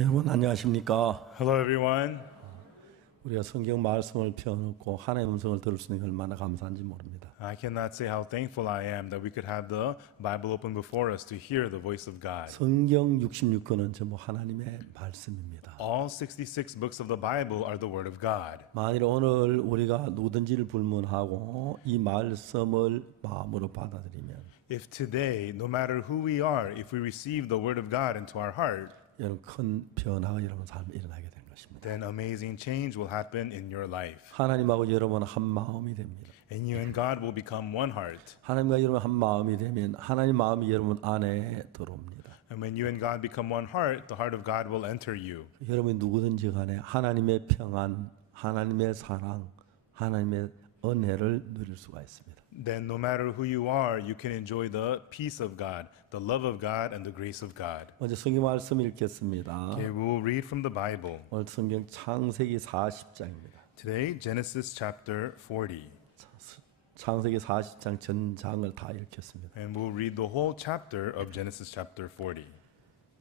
여러분 안녕하십니까? Hello, everyone. 우리가 성경 말씀을 펴놓고 하나님의 음성을 들을 수 있는 게 얼마나 감사한지 모릅니다. I cannot say how thankful I am that we could have the Bible open before us to hear the voice of God. 성경 66권은 전부 하나님의 말씀입니다. All 66 books of the Bible are the Word of God. 만일 오늘 우리가 누구든지를 불문하고 이 말씀을 마음으로 받아들이면 If today, no matter who we are, if we receive the Word of God into our heart, 여러분 큰 변화가 여러분 삶에 일어나게 될 것입니다. then amazing change will happen in your life. 하나님하고 여러분은 한 마음이 됩니다. And you and God will become one heart. 하나님과 여러분 한 마음이 되면 하나님 마음이 여러분 안에 들어옵니다. And when you and God become one heart, the heart of God will enter you. 여러분이 누구든지 간에 하나님의 평안, 하나님의 사랑, 하나님의 은혜를 누릴 수가 있습니다. Then no matter who you are, you can enjoy the peace of God, the love of God, and the grace of God. 먼저 성경 말씀 읽겠습니다. Okay, we will read from the Bible. 오늘 성경 창세기 40장입니다. Today, Genesis chapter 40. 창세기 40장 전장을 다 읽겠습니다. And we'll read the whole chapter of Genesis chapter 40.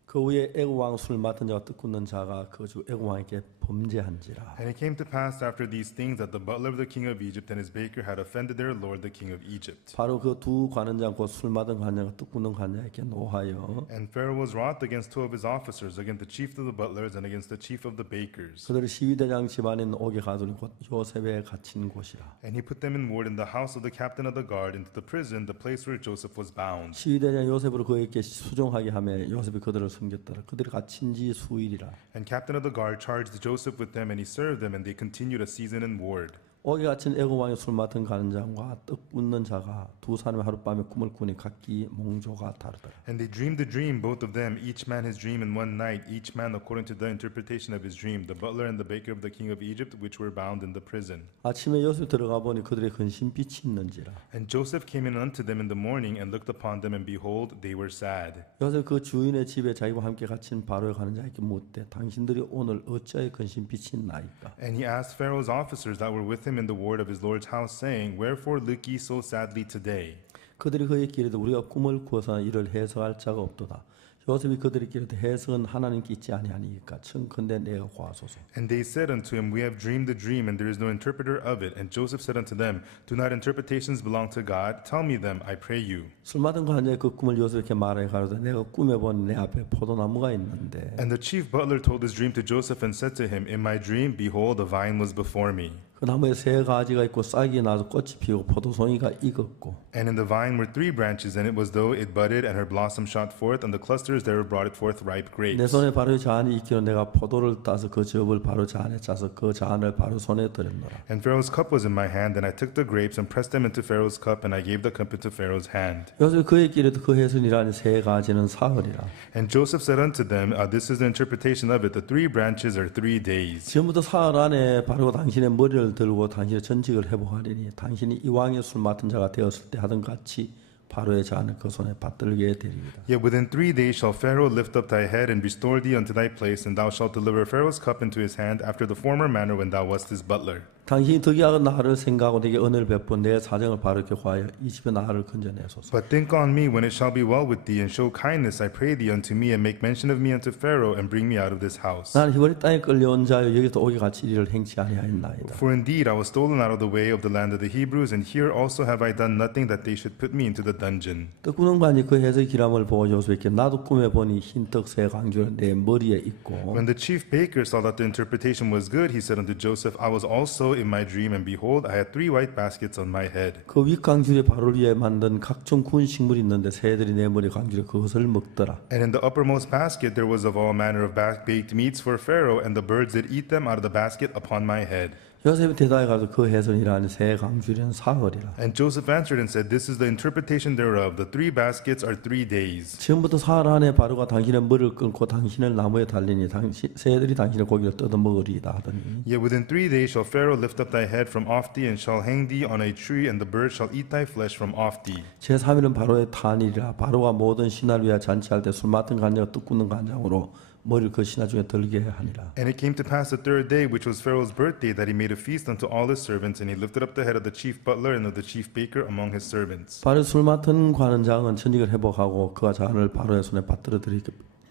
그 후에 애굽 왕 술 맡은 자와 뜻 굳는 자가 그 주 애굽 왕에게 범죄한지라. And it came to pass after these things that the butler of the king of Egypt and his baker had offended their lord, the king of Egypt. 바로 그 두 관원장 곧 술 맡은 관장과 뜻 굳는 관장에게 노하여 And Pharaoh was wroth against two of his officers, against the chief of the butlers and against the chief of the bakers. 그들을 시위대장 집안에 있는 옥에 가두니 곧 요셉에 갇힌 곳이라. And he put them in ward in the house of the captain of the guard into the prison, the place where Joseph was bound. 시위대장 요셉으로 그에게 수종하게 하며 요셉이 그들을 섬겼더라. 그들이 갇힌 지 수일이라. And captain of the guard charged Joseph with them, and he served them, and they continued a season in ward. 옥에 갇힌 애굽 왕의 술 맡은 관장과 뜻 굳는 자가 두 사람의 하룻밤에 꿈을 꾸니 각기 몽조가 다르더라. And they dreamed a dream, both of them, each man his dream in one night, each man according to the interpretation of his dream, the butler and the baker of the king of Egypt, which were bound in the prison. 아침에 요셉 들어가 보니 그들의 근심 빛이 있는지라. And Joseph came in unto them in the morning, and looked upon them, and behold, they were sad. 요셉 그 주인의 집에 자기와 함께 갇힌 바로에 가는 자에게 묻되 당신들이 오늘 어찌하여 근심 빛이 있나이까. And he asked Pharaoh's officers that were with him in the ward of his lord's house, saying, Wherefore look ye so sadly today? 그들이 그에게 이르되 우리가 꿈을 꾸어서 이를 해석할 자가 없도다. 요셉이 그들에게 이르되 해석은 하나님께 있지 아니하니까 청컨대 내가 구하소서. And they said unto him, We have dreamed a dream, and there is no interpreter of it. And Joseph said unto them, Do not interpretations belong to God? Tell me them, I pray you. 술 맡은 관장이 그 꿈을 요셉에게 말하여 가로되 내가 꿈에 본 내 앞에 포도나무가 있는데. And the chief butler told his dream to Joseph, and said to him, In my dream, behold, a vine was before me. 그 나무에 세 가지가 있고 싹이 나서 꽃이 피고 포도송이가 익었고. And in the vine were 3 branches, and it was though it budded, and her blossom shot forth, and the clusters thereof brought it forth ripe 내 grapes. 손에 바로 잔이 있기로 내가 포도를 따서 그 즙을 바로 잔에 짜서 그 잔을 바로 손에 들였노라. And Pharaoh's cup was in my hand, and I took the grapes, and pressed them into Pharaoh's cup, and I gave the cup into Pharaoh's hand. 요셉이 그에게 이르되 그 해선이라니 세 가지는 사흘이라. And Joseph said unto them, This is the interpretation of it, the 3 branches are 3 days. 지금부터 사흘 안에 바로 당신의 머리를 들고 당신의 전직을 회복하리니 당신이 이왕의 술 맡은 자가 되었을 때 하던 같이 바로의 잔을 그 손에 받들게 되리이다. Yet within 3 days shall Pharaoh lift up thy head and restore thee unto thy place, and thou shalt deliver Pharaoh's cup into his hand after the former manner when thou wast his butler. 당신이 덕이하고 나를 생각하고 내게 은혜를 베푼 내 사정을 바르게 구하여 이 집에 나를 건져내소서. But think on me when it shall be well with thee, and show kindness, I pray thee, unto me, and make mention of me unto Pharaoh, and bring me out of this house. 나는 히브리 땅에 끌려온 자여 여기서 오게 같이 일을 행치 아니하였나이다. For indeed I was stolen out of the way of the land of the Hebrews, and here also have I done nothing that they should put me into the dungeon. 뜻꾸는 관이 그 해석의 기람을 보고 요셉에게 나도 꿈에 보니 흰떡 새 광주를 내 머리에 있고. When the chief baker saw that the interpretation was good, he said unto Joseph, I was also in my dream, and behold, I had 3 white baskets on my head. 그 윗광줄에 바로 위에 만든 각종 구운 식물이 있는데 새들이 내 머리 광줄에 그것을 먹더라. And in the uppermost basket there was of all manner of baked meats for Pharaoh, and the birds did eat them out of the basket upon my head. 요셉이 대답해 가지고 그 해선이라는 새 광줄은 사흘이라. And Joseph answered and said, This is the interpretation thereof. The 3 baskets are 3 days. 지금부터 사흘 안에 바로가 당신의 머리를 끊고 당신을 나무에 달리니 새들이 당신의 고기를 뜯어 먹으리이다 하더니. Yet within 3 days shall Pharaoh lift up thy head from off thee, and shall hang thee on a tree, and the birds shall eat thy flesh from off thee. 제3일은 바로의 탄일이라. 바로가 모든 신하를 위하여 잔치할 때 술 맡은 간장과 뜻 굳는 간장으로 머리를 그 신하 중에 들게 하니라. And it came to pass the 3rd day, which was Pharaoh's birthday, that he made a feast unto all his servants, and he lifted up the head of the chief butler and of the chief baker among his servants. 바로 술 맡은 관원장은 천직을 회복하고 그가 잔을 바로의 손에 받들어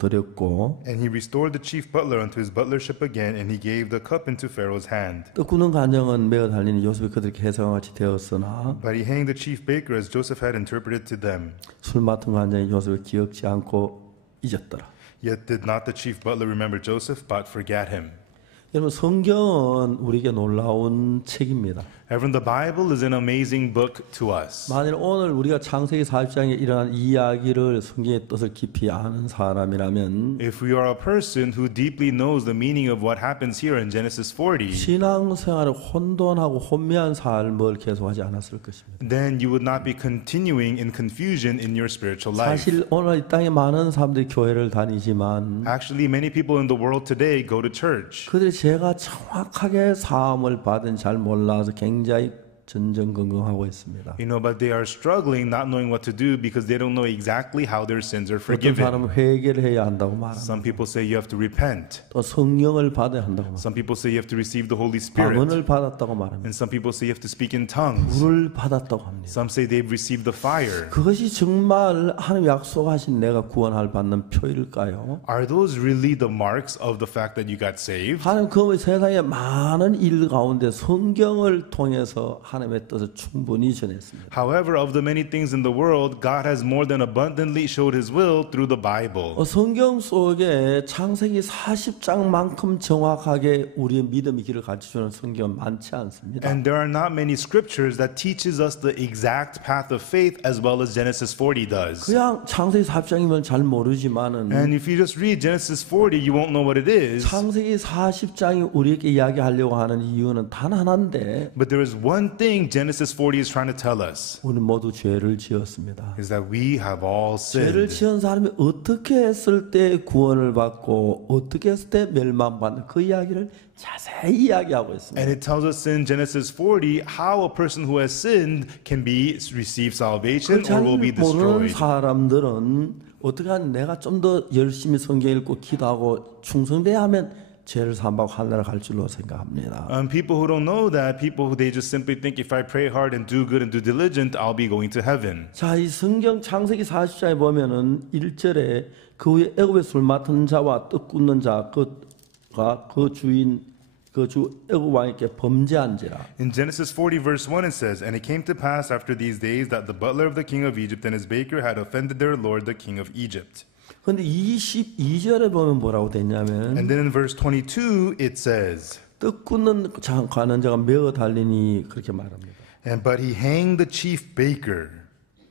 드렸고 And he restored the chief butler unto his butlership again, and he gave the cup into Pharaoh's hand. 또 굽는 간정은 매어 달리는 요셉이 그들에게 해석과 같이 되었으나 But he hanged the chief baker as Joseph had interpreted to them. 술 맡은 간정이 요셉을 기억지 않고 잊었더라. Yet did not the chief butler remember Joseph, but forgat him. 여러분 성경은 우리에게 놀라운 책입니다. Everyone, the Bible is an amazing book to us. 만일 오늘 우리가 창세기 40장에 일어난 이야기를 성경의 뜻을 깊이 아는 사람이라면 If we are a person who deeply knows the meaning of what happens here in Genesis 40, 신앙생활을 혼돈하고 혼미한 삶을 계속하지 않았을 것입니다. then you would not be continuing in confusion in your spiritual life. 사실 오늘 이 땅에 많은 사람들이 교회를 다니지만 Actually, many people in the world today go to church. 그들이 제가 정확하게 사함을 받은 잘 몰라서 굉장히 전전긍긍하고 있습니다. You know, but they are struggling, not knowing what to do because they don't know exactly how their sins are 어떤 forgiven. 사람은 회개를 해야 한다고 말합니다. Some people say you have to repent. 또 성령을 받아야 한다고 말합니다. Some people say you have to receive the Holy Spirit. 방언을 받았다고 말합니다. And some people say you have to speak in tongues. 불을 받았다고 합니다. Some say they've received the fire. 그것이 정말 하나님 약속하신 내가 구원할 받는 표일까요? Are those really the marks of the fact that you got saved? 하나님 그 세상의 많은 일 가운데 성경을 통해서 하나님의 뜻을 충분히 전했습니다. However, of the many things in the world, God has more than abundantly showed His will through the Bible. 성경 속에 창세기 40장만큼 정확하게 우리의 믿음의 길을 가르쳐주는 성경은 많지 않습니다. And there are not many scriptures that teaches us the exact path of faith as well as Genesis 40 does. 그냥 창세기 40장이면 잘 모르지만은 And if you just read Genesis 40, you won't know what it is. 창세기 40장이 우리에게 이야기하려고 하는 이유는 단 하나인데 But there is one thing Genesis 40 is trying to tell us, 우리는 모두 죄를 지었습니다. is that we have all 죄를 sinned. 지은 사람이 어떻게 했을 때 구원을 받고 어떻게 했을 때 멸망받는 그 이야기를 자세히 이야기하고 있습니다. And it tells us in Genesis 40 how a person who has sinned can be receive salvation 잘 or will be 모르는 destroyed. 사람들은 어떻게 하면 내가 좀 더 열심히 성경 읽고 기도하고 충성돼야 하면 죄를 사함받고 하늘나라 갈 줄로 생각합니다. People who don't know that, people who they just simply think if I pray hard and do good and do diligent, I'll be going to heaven. 자, 이 성경 창세기 40장에 보면은 1절에 그 후에 애굽의 술 맡은 자와 떡 굽는 자 그가 그 주인 그 주 애굽 왕에게 범죄한지라. In Genesis 40 verse 1 it says, And it came to pass after these days that the butler of the king of Egypt and his baker had offended their lord the king of Egypt. 근데 22절에 보면 뭐라고 됐냐면 And then in verse 22 it says, 떡 굽는 자 가는 자가 매어 달리니 그렇게 말합니다. And but he hanged the chief baker.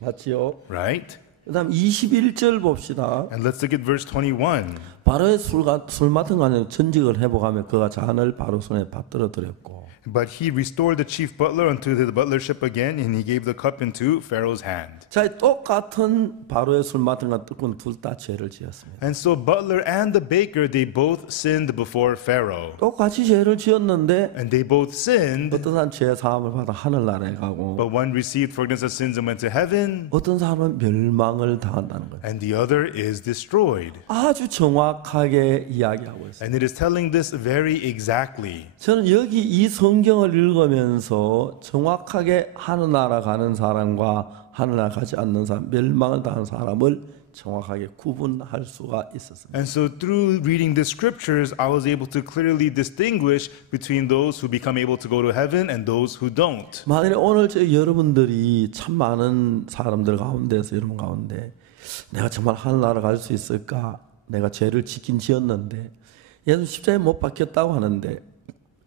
맞지요? Right? 그다음 21절 봅시다. And let's look at verse 21. 바로의 술 맡은 간에 전직을 회복하며 그가 잔을 바로 손에 받들어 드렸고 But he restored the chief butler unto the butlership again, and he gave the cup into Pharaoh's hand. 자, 똑같은 바로의 술 맡은 간 떡은 둘 다 죄를 지었습니다. And so butler and the baker, they both sinned before Pharaoh. 똑같이 죄를 지었는데 And they both sinned, 어떤 사람은 죄 사함을 받아 하늘나라에 가고 but one received forgiveness of sins and went to heaven, 어떤 사람은 멸망을 당한다는 거예요. and the other is destroyed. 아주 정확하게 이야기하고 있어요. And it is telling this very exactly. 저는 여기 이 성경을 읽으면서 정확하게 하늘나라 가는 사람과 하늘나라 가지 않는 사람, 멸망을 당한 사람을 정확하게 구분할 수가 있었습니다. And so through reading the scriptures, I was able to clearly distinguish between those who become able to go to heaven and those who don't. 만약에 오늘 여러분들이 참 많은 사람들 가운데서 여러분 가운데 내가 정말 하늘나라 갈 수 있을까? 내가 죄를 지긴 지었는데 예수 십자가에 못 박혔다고 하는데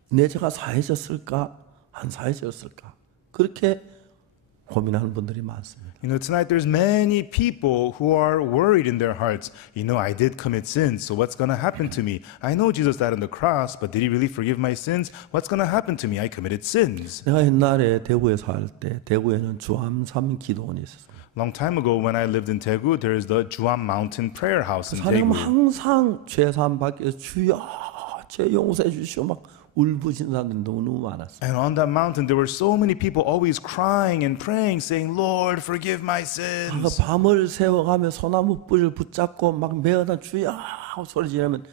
내 죄가 사해졌을까? 안 사해졌을까? 그렇게 고민하는 분들이 많습니다. You know, tonight there's many people who are worried in their hearts. You know, I did commit sins, so what's going to happen to me? I know Jesus died on the cross, but did he really forgive my sins? What's going to happen to me? I committed sins. 내가 옛날에 대구에 살 때 대구에는 주암삼 기도원이 있었어요. Long time ago, when I lived in Daegu, there is the Juam Mountain Prayer House in 사람은 Daegu. 항상 죄사함 받기 위해서 주여 죄 용서해 주시오 막 울부짖는 사람들이 너무 많았어요. And on that mountain, there were so many people always crying and praying, saying, Lord, forgive my 그 sins. 밤을 새워가며 소나무 뿔을 붙잡고 막 매어다 주여 하고 소리 지르면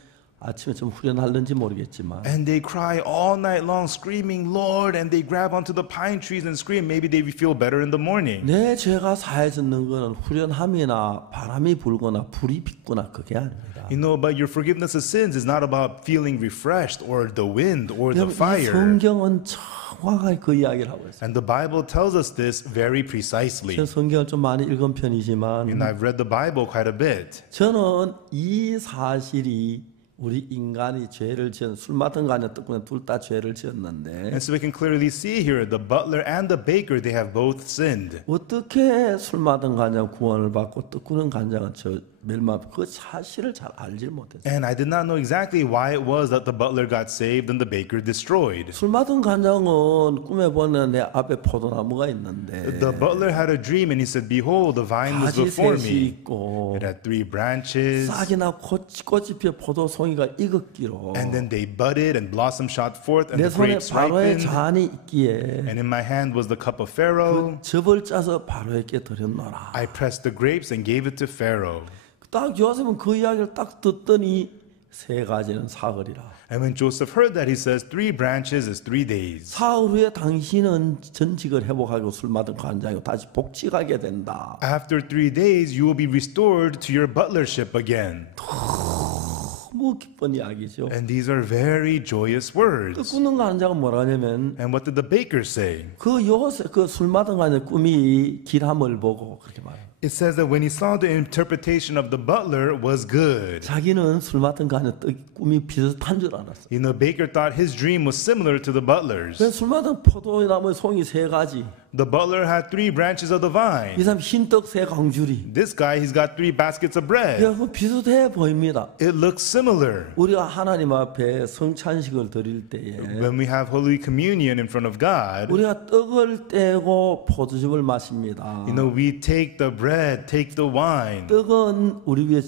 아침에 좀 후련할는지 모르겠지만 And they cry all night long, screaming, Lord, and they grab onto the pine trees and scream. Maybe they feel better in the morning. 내 죄가 사해졌는 것은 후련함이나 바람이 불거나 불이 빛거나 그게 아닙니다. You know, but your forgiveness of sins is not about feeling refreshed or the wind or the 여러분, 이 fire. 성경은 정확하게 그 이야기를 하고 있어요. And the Bible tells us this very precisely. 저는 성경을 좀 많이 읽은 편이지만 And I've read the Bible quite a bit. 저는 이 사실이 우리 인간이 죄를 지은 술 맡은 가냐 떡구나 둘 다 죄를 지었는데 And so we can clearly see here the butler and the baker, they have both sinned. 어떻게 술 맡은 간장 구원을 받고 떡구는 간장은 저 멸망 그 사실을 잘 알지 못했어요. And I did not know exactly why it was that the butler got saved and the baker destroyed. 술 맡은 간장은 꿈에 보면 내 앞에 포도나무가 있는데 The butler had a dream and he said, Behold, the vine was 가지 before 셋이 me. 있고 It had 3 branches. 싹이 나 꽃이 피어 포도송이가 익었기로 And then they budded and blossom shot forth and 내 the 손에 grapes 바로의 ripened. 잔이 있기에 And in my hand was the cup of Pharaoh. 즙을 짜서 바로에게 드렸노라. I pressed the grapes and gave it to Pharaoh. 딱 요셉은 그 이야기를 딱 듣더니 세 가지는 사흘이라. And when Joseph heard that, he says, 3 branches is 3 days. 사흘 후에 당신은 전직을 회복하고 술 맡은 관장이고 다시 복직하게 된다. After 3 days, you will be restored to your butlership again. 너무 기쁜 이야기죠. And these are very joyous words. 뜻꾸는 관장은 뭐라 하냐면 And what did the baker say? 그 요셉 그 술 맡은 관장 꿈이 길함을 보고 그렇게 말해요. It says that when he saw the interpretation of the butler was good. 자기는 술 맡은 관장 꿈이 비슷한 줄 알았어. You know, baker thought his dream was similar to the butler's. 그래서 술 맡은 포도나무의 송이 세 가지. The butler had 3 branches of the 이 vine. 사람 흰떡 세 광주리. This guy, he's got 3 baskets of bread. 그 비슷해 보입니다. It looks similar. 우리가 하나님 앞에 성찬식을 드릴 때에 When we have Holy Communion in front of God, 우리가 떡을 떼고 포도즙을 마십니다. you know, we take the bread, take the wine. 떡은 우리 위해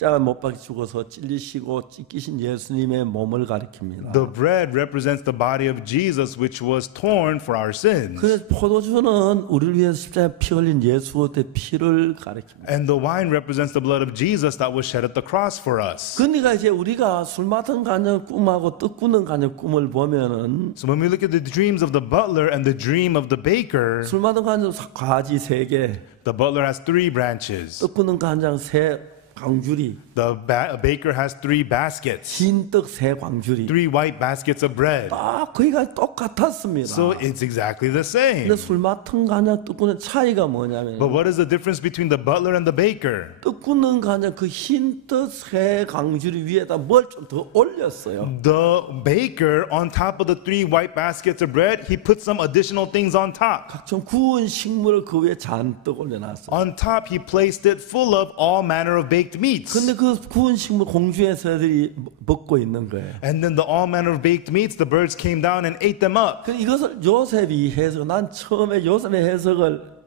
십자가 못 박혀 죽어서 찔리시고 찢기신 예수님의 몸을 가리킵니다. The bread represents the body of Jesus, which was torn for our sins. 그래서 포도주는 우리를 위해 십자가에 피 흘린 예수의 피를 가리킵니다. And the wine represents the blood of Jesus that was shed at the cross for us. 그러니까 이제 우리가 술 맡은 간장 꿈하고 떡 굽는 간장 꿈을 보면은 So when we look at the dreams of the butler and the dream of the baker, 술 맡은 간장 가지 세 개, the butler has 3 branches. 떡 굽는 간장 세 광주리, The baker has 3 baskets, 흰떡 세 광주리. 3 white baskets of bread. 딱 거기가 똑같았습니다. So it's exactly the same. 근데 술 맡은 간장 떡 굽는 차이가 뭐냐면 But what is the difference between the butler and the baker? 떡 굽는 간장 그 흰떡 세 광주리 위에다 뭘 좀 더 올렸어요. The baker, on top of the 3 white baskets of bread, he put some additional things on top. 각종 구운 식물을 그 위에 잔뜩 올려놨어요. On top, he placed it full of all manner of baked meats. 근데 그 구운 식물 공중에서 애들이 먹고 있는 거예요. And then the all manner of baked meats, the birds came down and ate them up. 그 이것을 요셉이 해석, 난 처음에 요셉의 해석을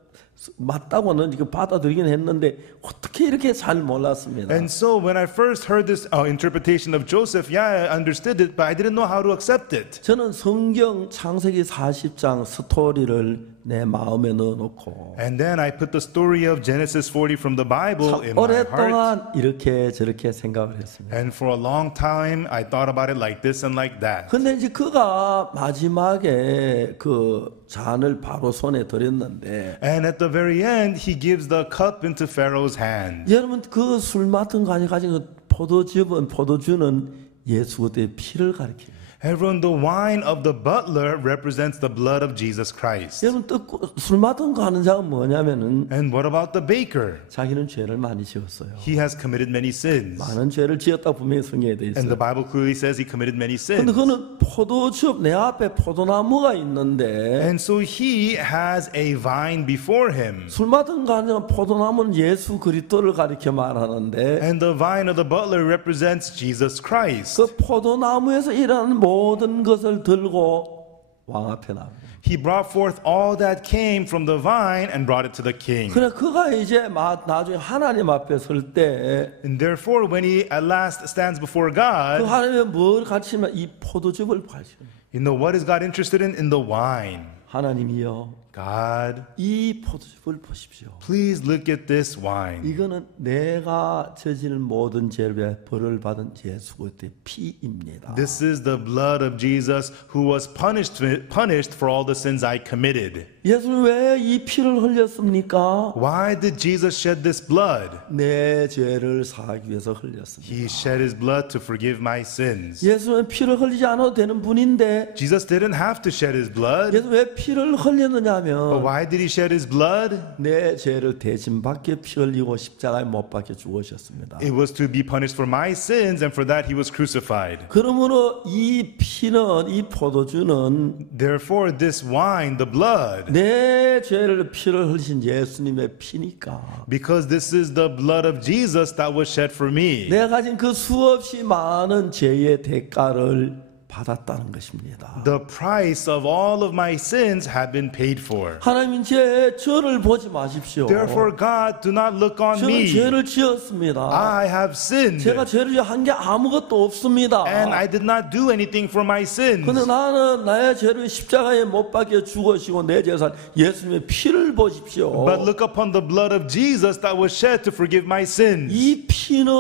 맞다고는 이거 받아들이긴 했는데 어떻게 이렇게 잘 몰랐습니다. And so when I first heard this interpretation of Joseph, yeah, I understood it, but I didn't know how to accept it. 저는 성경 창세기 40장 스토리를 내 마음에 넣어놓고 And then I put the story of Genesis 40 from the Bible in my heart. 오랫동안 이렇게 저렇게 생각을 했습니다. And for a long time, I thought about it like this and like that. 근데 이제 그가 마지막에 그 잔을 바로 손에 들였는데 And at the very end, he gives the cup into Pharaoh's hand. 여러분 그 술 맡은 간이 가진 그 포도주는 예수 그리스도의 피를 가리킵니다. Everyone, the wine of the butler represents the blood of Jesus Christ. 여러분 술 맡은 거 하는 자는 뭐냐면은 And what about the baker? 자기는 죄를 많이 지었어요. He has committed many sins. 많은 죄를 지었다 분명히 성경에 돼 And 있어요. the Bible clearly says he committed many 근데 sins. 그는 포도즙 내 앞에 포도나무가 있는데 And so he has a vine before him. 술 맡은 거 아니라 포도나무는 예수 그리스도를 가리켜 말하는데 And the vine of the butler represents Jesus Christ. 그 포도나무에서 일어나는 모든 것을 들고 왕 앞에 나옵니다. He brought forth all that came from the vine and brought it to the king. 그래 그가 이제 나중에 하나님 앞에 설 때 그 And therefore, when he at last stands before God, 하나님이 뭘 가르치면 이 포도즙을 가르치는 you know, what is God interested in? In the wine. 하나님이여 God, 이 포도즙을 보십시오. please look at this wine. 이거는 내가 저지른 모든 죄를 위해 벌을 받은 예수 그리스도의 피입니다. This is the blood of Jesus who was punished for all the sins I committed. 예수는 왜 이 피를 흘렸습니까? Why did Jesus shed this blood? 내 죄를 사하기 위해서 흘렸습니다. He shed his blood to forgive my sins. 예수는 피를 흘리지 않아도 되는 분인데 Jesus didn't have to shed his blood. 예수 왜 피를 흘렸느냐면 But why did he shed his blood? 내 죄를 대신받게 피 흘리고 십자가에 못 박혀 죽으셨습니다. It was to be punished for my sins, and for that he was crucified. 그러므로 이 피는 이 포도주는 Therefore, this wine, the blood, 내 죄를 피를 흘리신 예수님의 피니까 because this is the blood of Jesus that was shed for me. 내가 가진 그 수없이 많은 죄의 대가를 받았다는 것입니다. The price of all of my sins have been paid for. 하나님 이제 저를 보지 마십시오. Therefore, God, do not look on 저는 me. 죄를 지었습니다. I have sinned, 제가 죄를 한 게 아무것도 없습니다. and I did not do anything for my sins. 근데 나는 나의 죄를 십자가에 못 박혀 죽으시고 내 재산 예수님의 피를 보십시오. But look upon the blood of Jesus that was shed to forgive my sins. 이 피는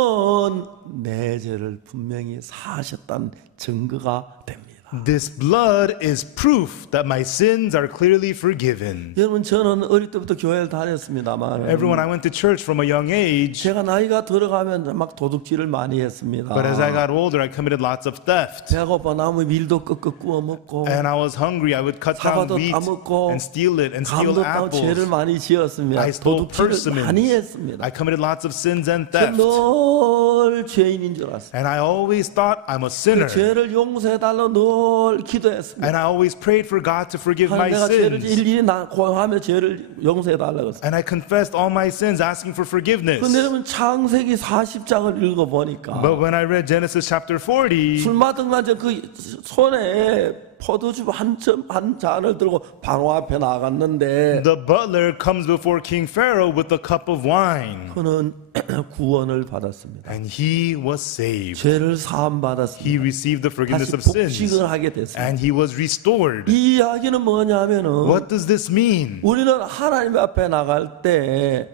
내 죄를 분명히 사하셨다는 증거가 됩니다. This blood is proof that my sins are clearly forgiven. 여러분 저는 어릴 때부터 교회를 다녔습니다만 Everyone, I went to church from a young age, 제가 나이가 들어가면 막 도둑질을 많이 했습니다. but as I got older, I committed lots of theft. 배고파 나무 밀도 끄끄 구워 먹고 And I was hungry. I would cut down 사과도 wheat 따먹고 and steal it and steal 감도 따고 죄를 apples. 많이 지었습니다. I stole 도둑질을 많이 persimmons. 했습니다. I committed lots of sins and 늘 theft. 죄인인 줄 알았어요. And I always thought I'm a sinner. 죄를 용서해달라 늘 기도했습니다. And I always prayed for God to forgive my 내가 죄를 sins. 일일이 고하며 죄를 용서해달라고 했어요. And I confessed all my sins, asking for forgiveness. 근데 여러분 창세기 40장을 읽어보니까 But when I read Genesis chapter 40, 술 마던 날저 그 손에 포도주 한 잔을 들고 바로 앞에 나갔는데 the butler comes before King Pharaoh with a cup of wine. 그는 구원을 받았습니다. And he was saved. 죄를 사함 받았습니다. He received the forgiveness 다시 of sins. 복직을 하게 됐습니다. And he was restored. 이 이야기는 뭐냐면은 What does this mean? 우리는 하나님 앞에 나갈 때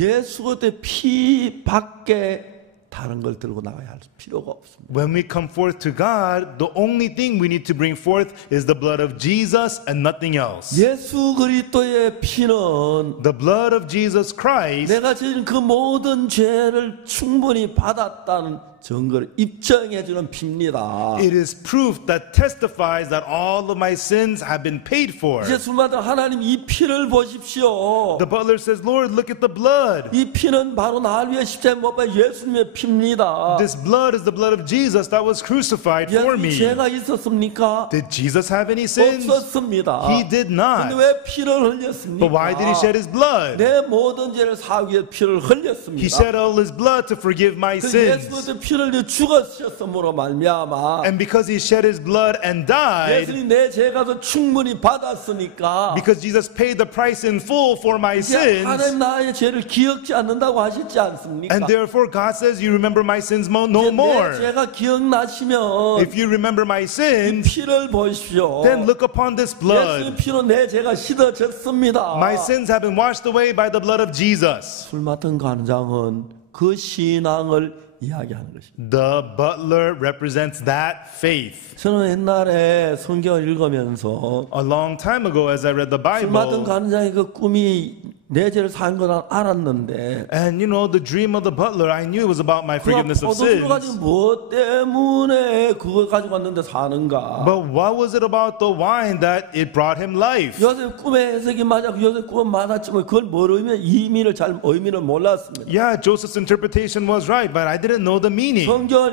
예수 그리스도의 피 밖에 다른 걸 들고 나가야 할 필요가 없습니다. When we come forth to God, the only thing we need to bring forth is the blood of Jesus and nothing else. 예수 그리스도의 피는 The blood of Jesus Christ 내가 지은 그 모든 죄를 충분히 받았다는 증거를 입증해 주는 피입니다. it is proof that testifies that all of my sins have been paid for. 이제 술마다 하나님 이 피를 보십시오. The butler says, Lord, look at the blood. 이 피는 바로 나를 위해 십자가에 못 박힌 예수님의 피입니다. This blood is the blood of Jesus that was crucified for 예수님 me. 죄가 있었습니까? Did Jesus have any sins? 없었습니다. He did 근데 not. 왜 피를 흘렸습니까? But why did he shed his blood? 내 모든 죄를 사하기 위해 피를 흘렸습니다. He shed all his blood to forgive my 그 sins. 예수의 피를 흘려 죽으셨으므로 말미암아 And because he shed his blood and died, 예수님 내 죄가도 충분히 받았으니까 because Jesus paid the price in full for my 이제 sins, 하나님 나의 죄를 기억지 않는다고 하시지 않습니까? and therefore God says, you remember my sins no 이제 내 more. 죄가 기억나시면 If you remember my sins, 피를 보십시오. then look upon this 예수의 blood. 피로 내 죄가 씻어졌습니다. My sins have been washed away by the blood of Jesus. 술 맡은 관장은 그 신앙을 이야기하는 것입니다. The butler represents that faith. 저는 옛날에 성경을 읽으면서 A long time ago, as I read the 술 맡은 Bible, 관장의 그 꿈이 내 죄를 사는 건 알았는데 and you know, the dream of the butler, I knew it was about my 그 forgiveness of 포도주를 가지고 sins. 뭐 때문에 그걸 가지고 왔는데 사는가? But what was it about the wine that it brought him life? 요셉 꿈의 해석이 맞아. 요셉 꿈은 맞았지만 그걸 뭘 의미를 잘 의미를 몰랐습니다. Yeah, Joseph's interpretation was right, but I didn't know the meaning. 성경을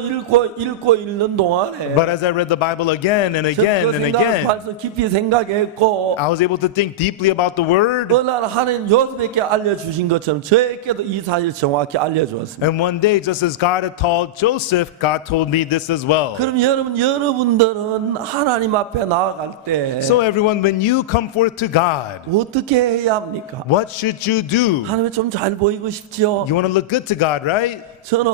읽고 읽는 동안에 But as I read the Bible again and 그 again and 생각을 again, 발서 깊이 생각했고 I was able to think deeply about the word. 어느 날 하나님 요셉에게 알려주신 것처럼 저에게도 이 사실 정확히 알려주었습니다. And one day, just as God had told Joseph, God told me this as well. 그럼 여러분들은 하나님 앞에 나아갈 때 So everyone, when you come forth to God, 어떻게 해야 합니까? what should you do? 하나님이 좀 잘 보이고 싶지요? You want to look good to God, right? 저는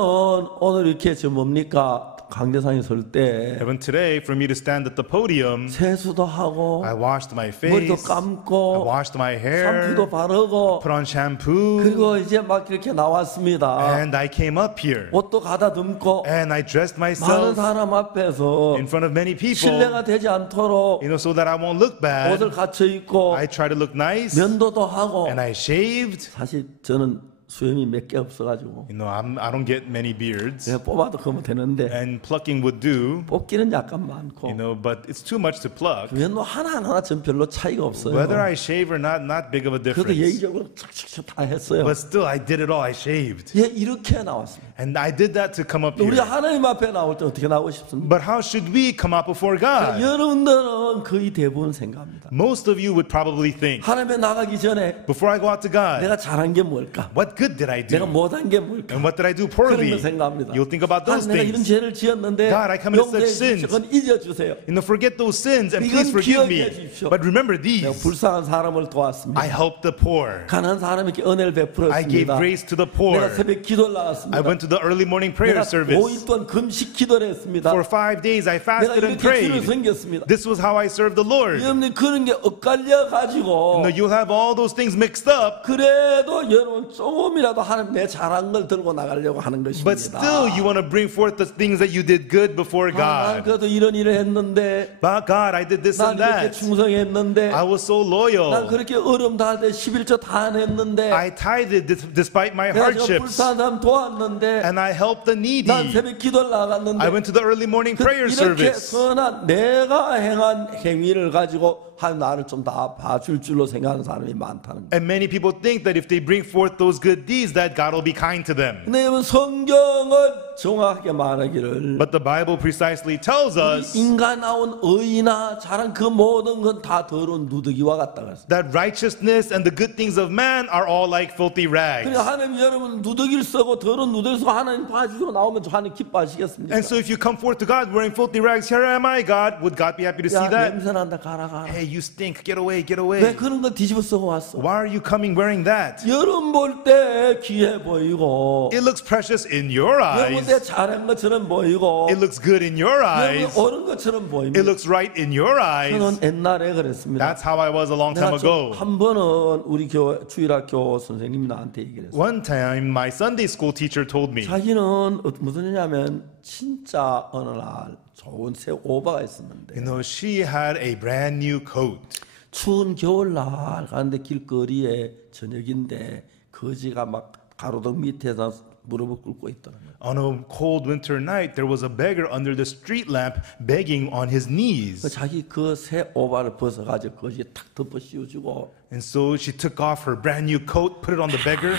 오늘 이렇게 뭡니까? 강대상에 설 때 Even today, for me to stand at the podium, 세수도 하고 I washed my 머리도 face, I 감고 washed my hair, 샴푸도 바르고 put on shampoo, 그리고 이제 막 이렇게 나왔습니다. and I came up here, 옷도 가다듬고 and I dressed 많은 myself 사람 앞에서 in front of many people, 신뢰가 되지 않도록 so that I won't look 옷을 bad. 갖춰 입고 I try to look nice, 면도도 하고 and I shaved. 사실 저는 수염이 몇 개 없어가지고 I don't get many beards, 그냥 뽑아도 그러면 되는데 and plucking would do, 뽑기는 약간 많고 but it's too much to pluck. 면도 하나하나 전 별로 차이가 없어요. Whether I shave or not big of a 그래도 difference. 예의적으로 착착착 다 했어요. But still, I did it all. I shaved. 예, 이렇게 나왔습니다. And I did that to come up 우리 here. 하나님 앞에 나올 때 어떻게 나오고 싶습니까? But how should we come up before God? 여러분들은 거의 대부분 생각합니다. Most of you would probably think, 하나님에 나가기 전에 before I go out to God, 내가 잘한 게 뭘까? what good did I 내가 do? 못한 게 뭘까? And what did I do 그런 poorly? 거 생각합니다. You'll think about those 내가 이런 things. 죄를 지었는데 God, I committed 용서해 such sins. 주십시오. 그건 잊어주세요. Forget those sins and please 이건 forgive 기억해 me. 주십시오. But remember 내가 these. 불쌍한 사람을 도왔습니다. I helped the poor. 가난한 사람에게 은혜를 I gave 베풀었습니다. grace to the 내가 poor. 새벽 기도를 I 나갔습니다. went to the early morning prayer 내가 service. 5일 동안 금식 기도를 했습니다. For 5 days I 내가 fasted and 이렇게 주를 prayed. 섬겼습니다. This was how I served the Lord. 여러분들 그런 게 엇갈려 가지고 You'll have all those things mixed up, 그래도 여러분 조금이라도 하나님 내 잘한 걸 들고 나가려고 하는 것입니다. but still you want to bring forth the things that you did good before 난 God. 그래도 이런 일을 했는데 But God, I did this 난 and 이렇게 that. 충성했는데 I was so 난 loyal. 그렇게 어려움 당할 때 11조 다 했는데 I tithed despite my 내가 지금 hardships. 불쌍한 사람 도왔는데 And I helped the 난 needy. 새벽 기도를 나갔는데 I went to the early morning prayer 이렇게 service. 선한 내가 행한 행위를 가지고 한 나를 좀 다 봐줄 줄로 생각하는 사람이 많다는 거예요. And many people think that if they bring forth those good deeds, that God will be kind to them. 근데 여러분 성경은 정확하게 말하기를 But the Bible precisely tells us 인간 나온 의나 잘한 그 모든 건 다 더러운 누더기와 같다 그랬어요. that righteousness and the good things of man are all like filthy rags. 그러니까 하나님 여러분 누더기를 쓰고 더러운 누더기를 쓰고 하나님 봐주시고 나오면 하나님 기뻐하시겠습니까? And so if you come forth to God wearing filthy rags, here am I, God, would God be happy to see 야 that? 냄새 난다 가라 가라. Hey, you stink, get away, get 왜 away. 그런 걸 뒤집어 쓰고 왔어? Why are you coming wearing that? 여러분 볼 때 귀해 보이고 It looks precious in your 여러분 eyes. 때 잘한 것처럼 보이고 It looks good in your 여러분 eyes. 옳은 것처럼 보입니다. It looks right in your eyes. 저는 옛날에 그랬습니다. That's how I was a long time 내가 ago. 한 번은 우리 교회 주일학교 선생님이 나한테 얘기를 했어요. One time, my Sunday school teacher told me 자기는 무슨 일이냐면 진짜 어느 날 좋은 새 오바가 있었는데 she had a brand new coat. 추운 겨울날 가는데 길거리에 저녁인데 거지가 막 가로등 밑에서 무릎을 꿇고 있더라고요. On a cold winter night, there was a beggar under the street lamp begging on his knees. 자기 그 새 오바를 벗어가지고 거지에 탁 덮어 씌워주고 And so she took off her brand new coat, put it on the beggar,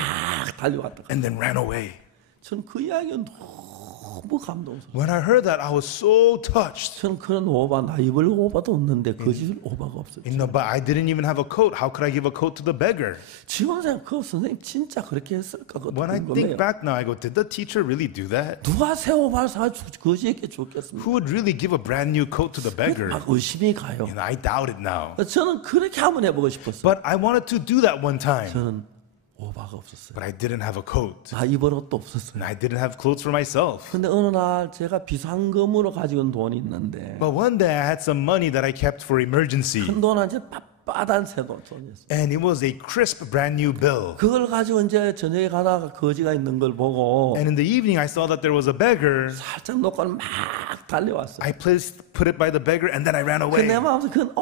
탁 달려왔다. and then ran away. 저는 그 이야기가 너무 감동스러워. When I heard that, I was so touched. 저는 그런 오바 나 입을 오바도 없는데 거짓을 오바가 없어요. But I didn't even have a coat. How could I give a coat to the beggar? 지금 생각 그 선생님 진짜 그렇게 했을까? 그것도 When I 궁금해요. think back now, I go, did the teacher really do that? 누가 새 오바를 사가지고 거지에게 줬겠습니까? Who would really give a brand new coat to the beggar? 막 의심이 가요. I doubt it now. 저는 그렇게 한번 해보고 싶었어요. But I wanted to do that one time. 저는 오바가 없었어요. But I didn't have a coat. 나 입을 옷도 없었어요. And I didn't have clothes for myself. 근데 어느 날 제가 비상금으로 가지고 온 돈이 있는데 But one day I had some money that I kept for emergency. 큰 돈 한지 빳빳한 새 돈이었어요. And it was a crisp brand new bill. 그걸 가지고 이제 저녁에 가다가 거지가 있는 걸 보고 And in the evening I saw that there was a beggar. 살짝 놓고는 막 달려왔어요. I put it by the beggar and then I ran 그 내 away. 마음속에 그건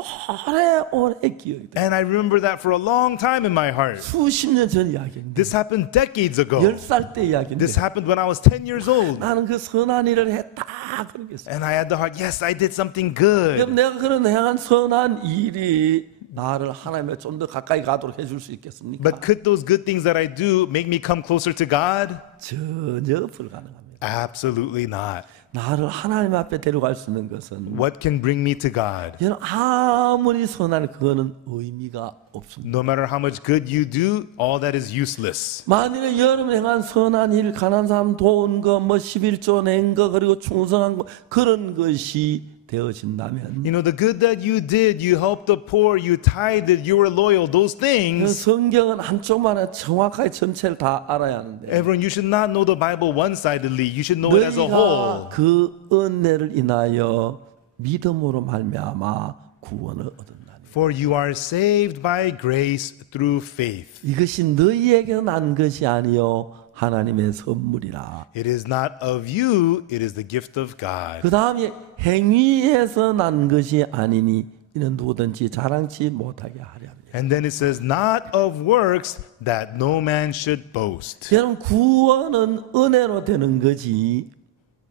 오래 기억이 돼. And I remember that for a long time in my heart. 수십 년 전 이야기인데 This happened decades ago. 10살 때 이야기인데 This happened when I was 10 years old. 나는 그 선한 일을 했다 그러겠어요. And I had the heart, yes, I did something good. 그럼 내가 그런 행한 선한 일이 나를 하나님에 좀 더 가까이 가도록 해줄 수 있겠습니까? But could those good things that I do make me come closer to God? 전혀 불가능합니다. Absolutely not. 나를 하나님 앞에 데려갈 수 있는 것은 What can bring me to God? 여러분 아무리 선한 그거는 의미가 없습니다. No matter how much good you do, all that is useless. 만일에 여러분 행한 선한 일, 가난한 사람 도운 거, 뭐 11조 낸 거, 그리고 충성한 거 그런 것이 되어진다면 You know, the good that you did, you helped the poor, you tithed, you were loyal, those 그 things. 성경은 한쪽만 정확하게 전체를 다 알아야 하는데 Everyone, you should not know the Bible one-sidedly. You should know it as a 너희가 whole. 그 은혜를 인하여 믿음으로 말미암아 구원을 얻었나니 For you are saved by grace through faith. 이것이 너희에게 난 것이 아니요 하나님의 선물이라. It is not of you, it is the gift of God. 그 다음에 행위에서 난 것이 아니니 이는 누구든지 자랑치 못하게 하려 함이라. And then it says, not of works that no man should boast. 여러분 구원은 은혜로 되는 거지.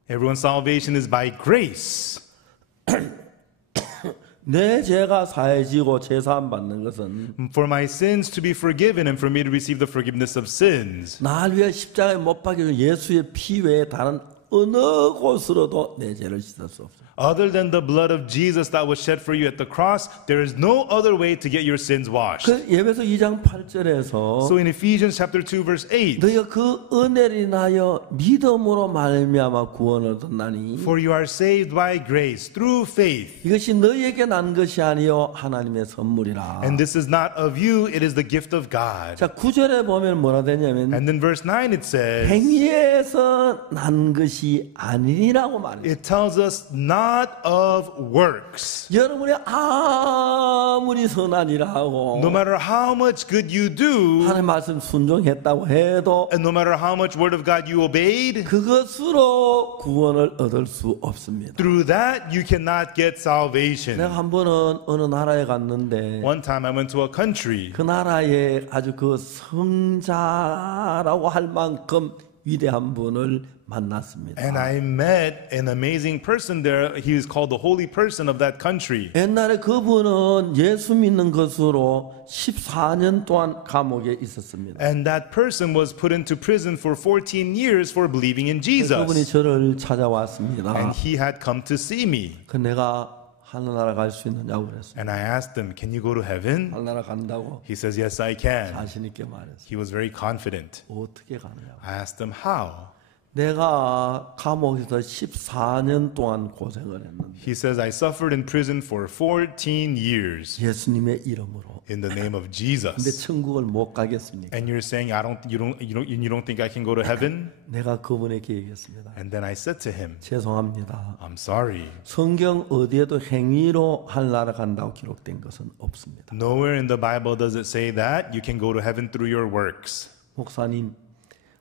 Everyone's salvation is by grace. 내 죄가 사해지고 제사함 받는 것은 For my sins to be forgiven and for me to receive the forgiveness of sins. 날 위해 십자가에 못 박혀 예수의 피 외에 다른 어느 곳으로도 내 죄를 씻을 수 없어요. Other than the blood of Jesus that was shed for you at the cross, there is no other way to get your sins washed. 그 예배서 2장 8절에서 So in Ephesians chapter 2 verse 8, 너희가 그 은혜를 인하여 믿음으로 말미암아 구원을 얻었나니 for you are saved by grace through faith. 이것이 너희에게 난 것이 아니요 하나님의 선물이라. And this is not of you, it is the gift of God. 자 9절에 보면 뭐라 되냐면 And then verse 9 it says, 행위에서 난 것이 아니라고 말해요. it tells us not of works. 여러분이 아무리 선한이라 하고 No matter how much good you do, 하나님 말씀 순종했다고 해도 and no matter how much word of God you obeyed, 그것으로 구원을 얻을 수 없습니다. through that you cannot get salvation. 내가 한 번은 어느 나라에 갔는데 One time I went to a country, 그 나라에 아주 그 성자라고 할 만큼 위대한 분을 만났습니다. and I met an amazing person there. He is called the holy person of that country. 옛날에 그분은 예수 믿는 것으로 14년 동안 감옥에 있었습니다. And that person was put into prison for 14 years for believing in 그분이 Jesus. 저를 찾아왔습니다. And he had come to see me. 그 내가 하늘나라 갈 수 있느냐고 그랬어요. And I asked him, can you go to heaven? 하늘나라 간다고 He says, yes, I can. 자신 있게 말했어요. He was very confident. 어떻게 가느냐고. I asked him, how? 내가 감옥에서 14년 동안 고생을 했는데 He says, I suffered in prison for 14 years 예수님의 이름으로. in the name of 근데 Jesus. 천국을 못 가겠습니까? And you're saying, you don't think I can go to heaven? 내가 그분에게 얘기했습니다. And then I said to him, 죄송합니다. I'm sorry. 성경 어디에도 행위로 하늘나라 간다고 기록된 것은 없습니다. Nowhere in the Bible does it say that you can go to heaven through your works. 목사님,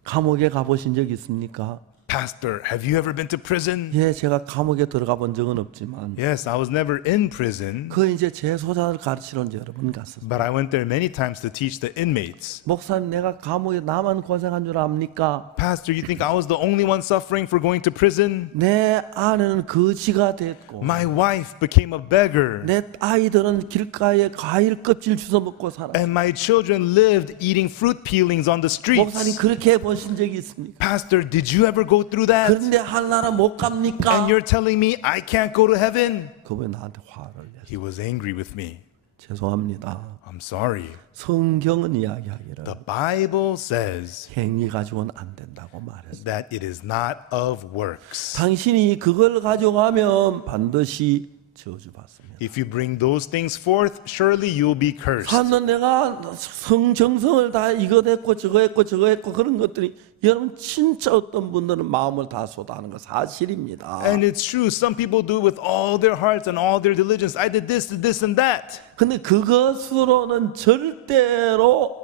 감옥에 가보신 적 있습니까? Pastor, have you ever been to prison? 예, 제가 감옥에 들어가 본 적은 없지만 Yes, I was never in prison, 그 이제 재소자를 가르치러 여러 번 갔었어요. but I went there many times to teach the inmates. 목사님, 내가 감옥에 나만 고생한 줄 압니까? Pastor, you think I was the only one suffering for going to prison? 내 아내는 거지가 됐고 My wife became a beggar, 내 아이들은 길가에 과일 껍질 주워 먹고 살아. and my children lived eating fruit peelings on the 목사님, streets. 그렇게 보신 적이 있습니까? Pastor, did you ever go through that? 그런데 하늘나라 못 갑니까? And you're telling me I can't go to heaven? 그분이 나한테 화를 냈어요. He was angry with me. 죄송합니다. I'm sorry. 성경은 이야기하기를 The Bible says 행위 가지고는 안 된다고 말했어요. that it is not of works. 당신이 그걸 가져가면 반드시 저주받습니다. If you bring those things forth, surely you'll be cursed. 사는 내가 정성을 다 이거 했고 저거 했고 저거 했고 그런 것들이 여러분 진짜 어떤 분들은 마음을 다 쏟아하는 거 사실입니다. And it's true, some people do it with all their hearts and all their diligence. I did this and that. 근데 그것으로는 절대로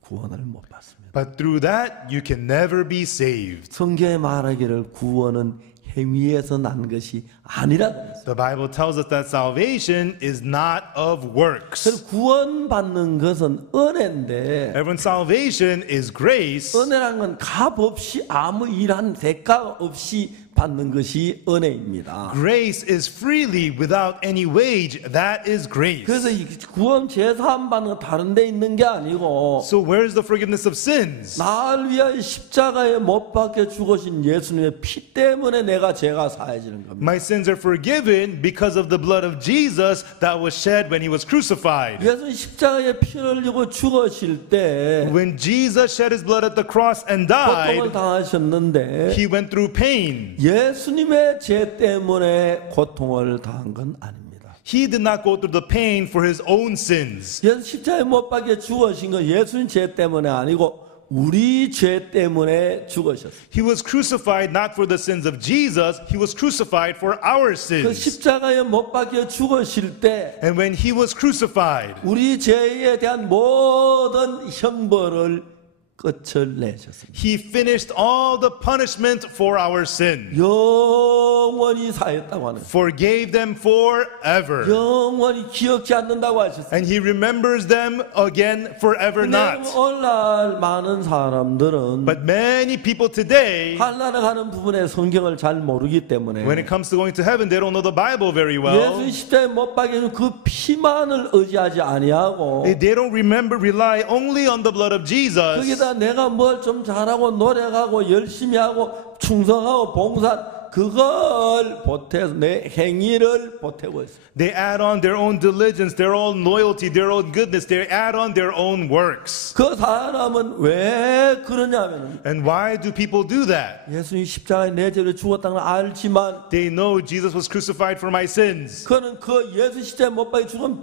구원을 못 받습니다. But through that, you can never be saved. 성경에 말하기를 구원은 행위에서 난 것이 아니라 그랬어요. The Bible tells us that salvation is not of works. 그래서 구원받는 것은 은혜인데 Everyone, salvation is grace. 은혜란 건 값 없이 아무 일한 대가 없이 받는 것이 은혜입니다. Grace is freely without any wage. That is grace. 그래서 이 구원 제사함 받는 거 다른 데 있는 게 아니고 So where's the forgiveness of sins? 나를 위하여 십자가에 못 박혀 죽으신 예수님의 피 때문에 내가 죄가 사해지는 겁니다. My sins are forgiven because of the blood of Jesus that was shed when he was crucified. 예수님 십자가에 피를 흘리고 죽으실 때 When Jesus shed his blood at the cross and 고통을 died, 당하셨는데 he went through pain. 예수님의 죄 때문에 고통을 당한 건 아닙니다. He did not go through the pain for his own sins. 예수 십자가에 못 박혀 죽으신 건 예수님 죄 때문에 아니고 우리 죄 때문에 죽으셨어요. He was crucified not for the sins of Jesus, he was crucified for our 그 sins. 십자가에 못 박혀 죽으실 때 And when he was crucified, 우리 죄에 대한 모든 형벌을 끝을 내셨습니다. he finished all the punishment for our sin, 영원히 사했다고 하는, forgave them forever, 영원히 기억지 않는다고 하셨어요. and he remembers them again forever 근데 not. 오늘날 많은 사람들은 But many people today, 하늘나라 가는 부분에 성경을 잘 모르기 때문에 when it comes to going to heaven, they don't know the Bible very well. 예수 십자가에 못 박혀 그 피만을 의지하지 아니하고 They don't rely only on the blood of Jesus. 거기다 내가 뭘 좀 잘하고 노력하고 열심히 하고 충성하고 봉사 그걸 보태서 내 행위를 보태고 있어요. They add on their own diligence, their own loyalty, their own goodness. They add on their own works. 그 사람은 왜 그러냐면 And why do people do that? 예수님 십자가에 내 죄를 죽었다는 걸 알지만 They know Jesus was crucified for my sins. 그는 그 예수 십자가에 못 박혀 죽은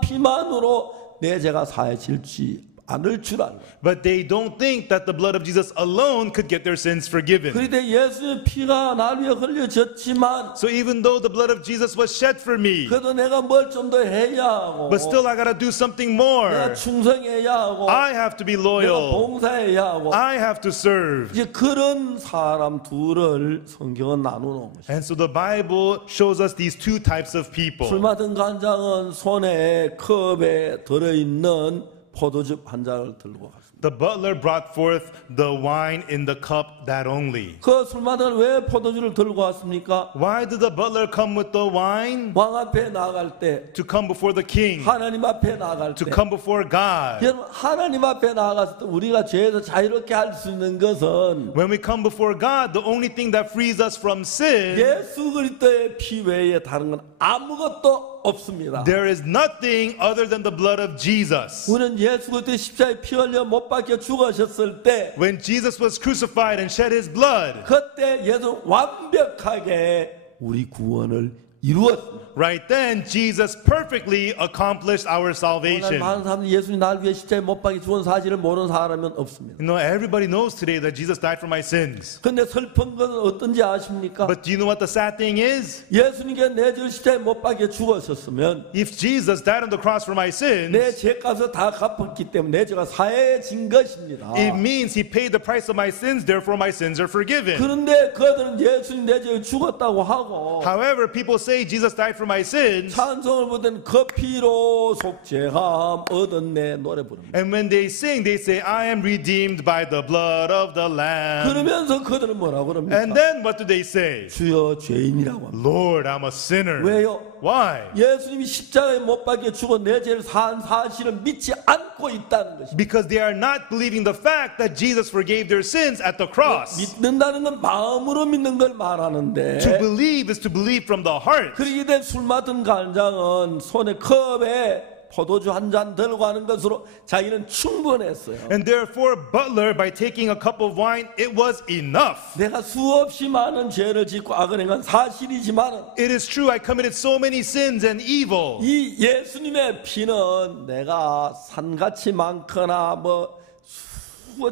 피만으로 내 죄가 사해질지 않을 줄 알고. But they don't think that the blood of Jesus alone could get their sins forgiven. 그런데 예수의 피가 날 위해 흘려졌지만 So even though the blood of Jesus was shed for me, 그래도 내가 뭘 좀 더 해야 하고 but still I gotta do something 내가 more. 충성해야 하고 I have to be 내가 loyal. 봉사해야 하고 I have to serve. 이제 그런 사람 둘을 성경은 나누는 것이죠. And so the Bible shows us these two types of 술 people. 맡은 간장은 손에 컵에 들어있는 포도즙 한 잔을 들고 갔습니다. The butler brought forth the wine in the cup, that only. 그 술 맡은 왜 포도주를 들고 왔습니까? Why did the butler come with the wine? 왕 앞에 나갈 때 To come before the king, 하나님 앞에 나갈 to 때 come before God. 여러분 하나님 앞에 나가서 우리가 죄에서 자유롭게 할 수 있는 것은 When we come before God, the only thing that frees us from sin, 예수 그리스도의 피 외에 다른 건 아무것도 없습니다. there is nothing other than the blood of Jesus. 우리는 예수 그리스도의 십자가에 피 흘려 못 박혀 죽으셨을 때 When Jesus was crucified and shed his blood, 그때 예수 완벽하게 우리 구원을 이루었습니다. right then Jesus perfectly accomplished our 오늘 salvation. 많은 사람들이 예수님 날 위해 십자가에 못 박혀 죽은 사실을 모르는 사람은 없습니다. You know, everybody knows today that Jesus died for my sins. 근데 슬픈 것은 어떤지 아십니까? But do you know what the sad thing is? 예수님께 내 죄를 십자가에 못 박혀 죽으셨으면 If Jesus died on the cross for my sins, 내 죄값을 다 갚았기 때문에 내 죄가 사해진 것입니다. it means he paid the price of my sins, therefore my sins are forgiven. 그런데 그들은 예수님 내 죄를 죽었다고 하고 However, people say Jesus died for my sins, 찬송을 부르는 그 피로 속죄함 얻었네 노래 부릅니다. and when they sing, they say, I am redeemed by the blood of the Lamb. 그러면서 그들은 뭐라고 그럽니까? And then what do they say? 주여 죄인이라고 합니다. Lord, I'm a sinner. 왜요? Why? 예수님이 십자가에 못 박혀 죽어 내 죄를 산 사실을 믿지 않고 있다는 것입니다. Because they are not believing the fact that Jesus forgave their sins at the cross. 믿는다는 건 마음으로 믿는 걸 말하는데 To believe is to believe from the heart. 그렇게 된 술 맡은 간장은 손에 컵에 포도주 한 잔 들고 가는 것으로 자기는 충분했어요. And therefore, butler, by taking a cup of wine, it was enough. 내가 수없이 많은 죄를 짓고 악을 행한 사실이지만 It is true, I committed so many sins and evil. 이 예수님의 피는 내가 산같이 많거나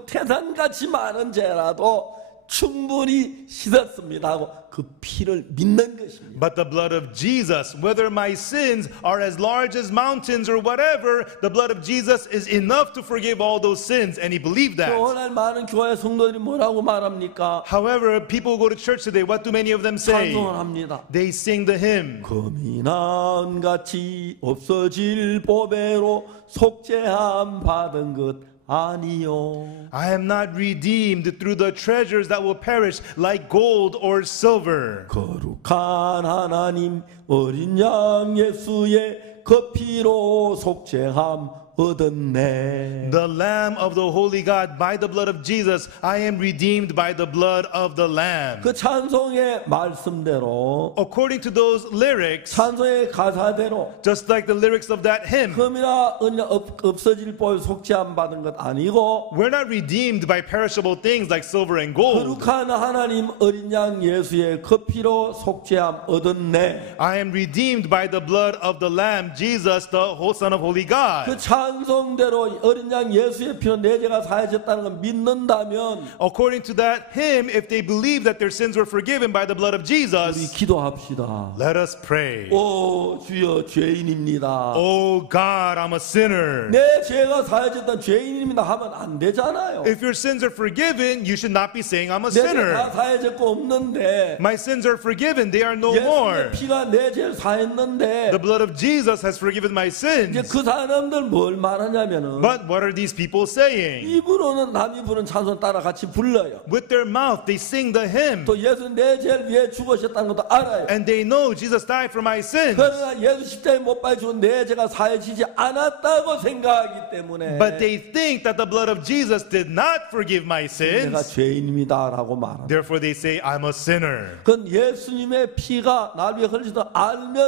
태산같이 많은 죄라도 충분히 씻었습니다 하고 그 피를 믿는 것입니다. But the blood of Jesus, whether my sins are as large as mountains or whatever, the blood of Jesus is enough to forgive all those sins. And he believed that. 오늘 많은 교회 성도들이 뭐라고 말합니까? However, people who go to church today, what do many of them say? 찬송을 합니다. They sing the hymn. 금이 난같이 없어질 보배로 속죄함 받은 것 아니요. I am not redeemed through the treasures that will perish like gold or silver. 거룩한 하나님 어린 양 예수의 그 피로 속죄함 얻었네. The Lamb of the Holy God, by the blood of Jesus, I am redeemed by the blood of the Lamb. 그 찬송의 말씀대로, According to those lyrics, 찬송의 가사대로 just like the lyrics of that hymn, 금이나 은이나 없어질 볼 속죄함 받은 것 아니고 we're not redeemed by perishable things like silver and gold. 거룩한 하나님 어린 양 예수의 그 피로 속죄함 얻었네. I am redeemed by the blood of the Lamb, Jesus, the whole Son of Holy God. 그 찬송대로 어린 양 예수의 피로 내 죄가 사해졌다는 걸 믿는다면 According to that hymn, if they believe that their sins were forgiven by the blood of 우리 Jesus, 기도합시다. let us pray. 오 주여 죄인입니다. Oh God, I'm a sinner. 내 죄가 사해졌다 죄인입니다 하면 안 되잖아요. If your sins are forgiven, you should not be saying I'm a 내 죄가 sinner. 사해졌고 없는데 My sins are forgiven, they are no 예수의 more. 피가 내 죄를 사했는데 The blood of Jesus has forgiven my 이제 sins. 그 사람들 뭘 말하냐면은 But what are these people saying? 입으로는 남이 부른 찬송 따라 같이 불러요. With their mouth, they sing the hymn. 또 예수 내 죄를 위해 죽으셨다는 것도 알아요. And they know Jesus died for my sins. 그러나 예수 십자가에 못 박혀 내 죄가 사해지지 않았다고 생각하기 때문에 But they think that the blood of Jesus did not forgive my 내가 sins. 죄인입니다라고 말합니다. Therefore, they say, I'm a sinner. 그건 예수님의 피가 날 위해 흘리시다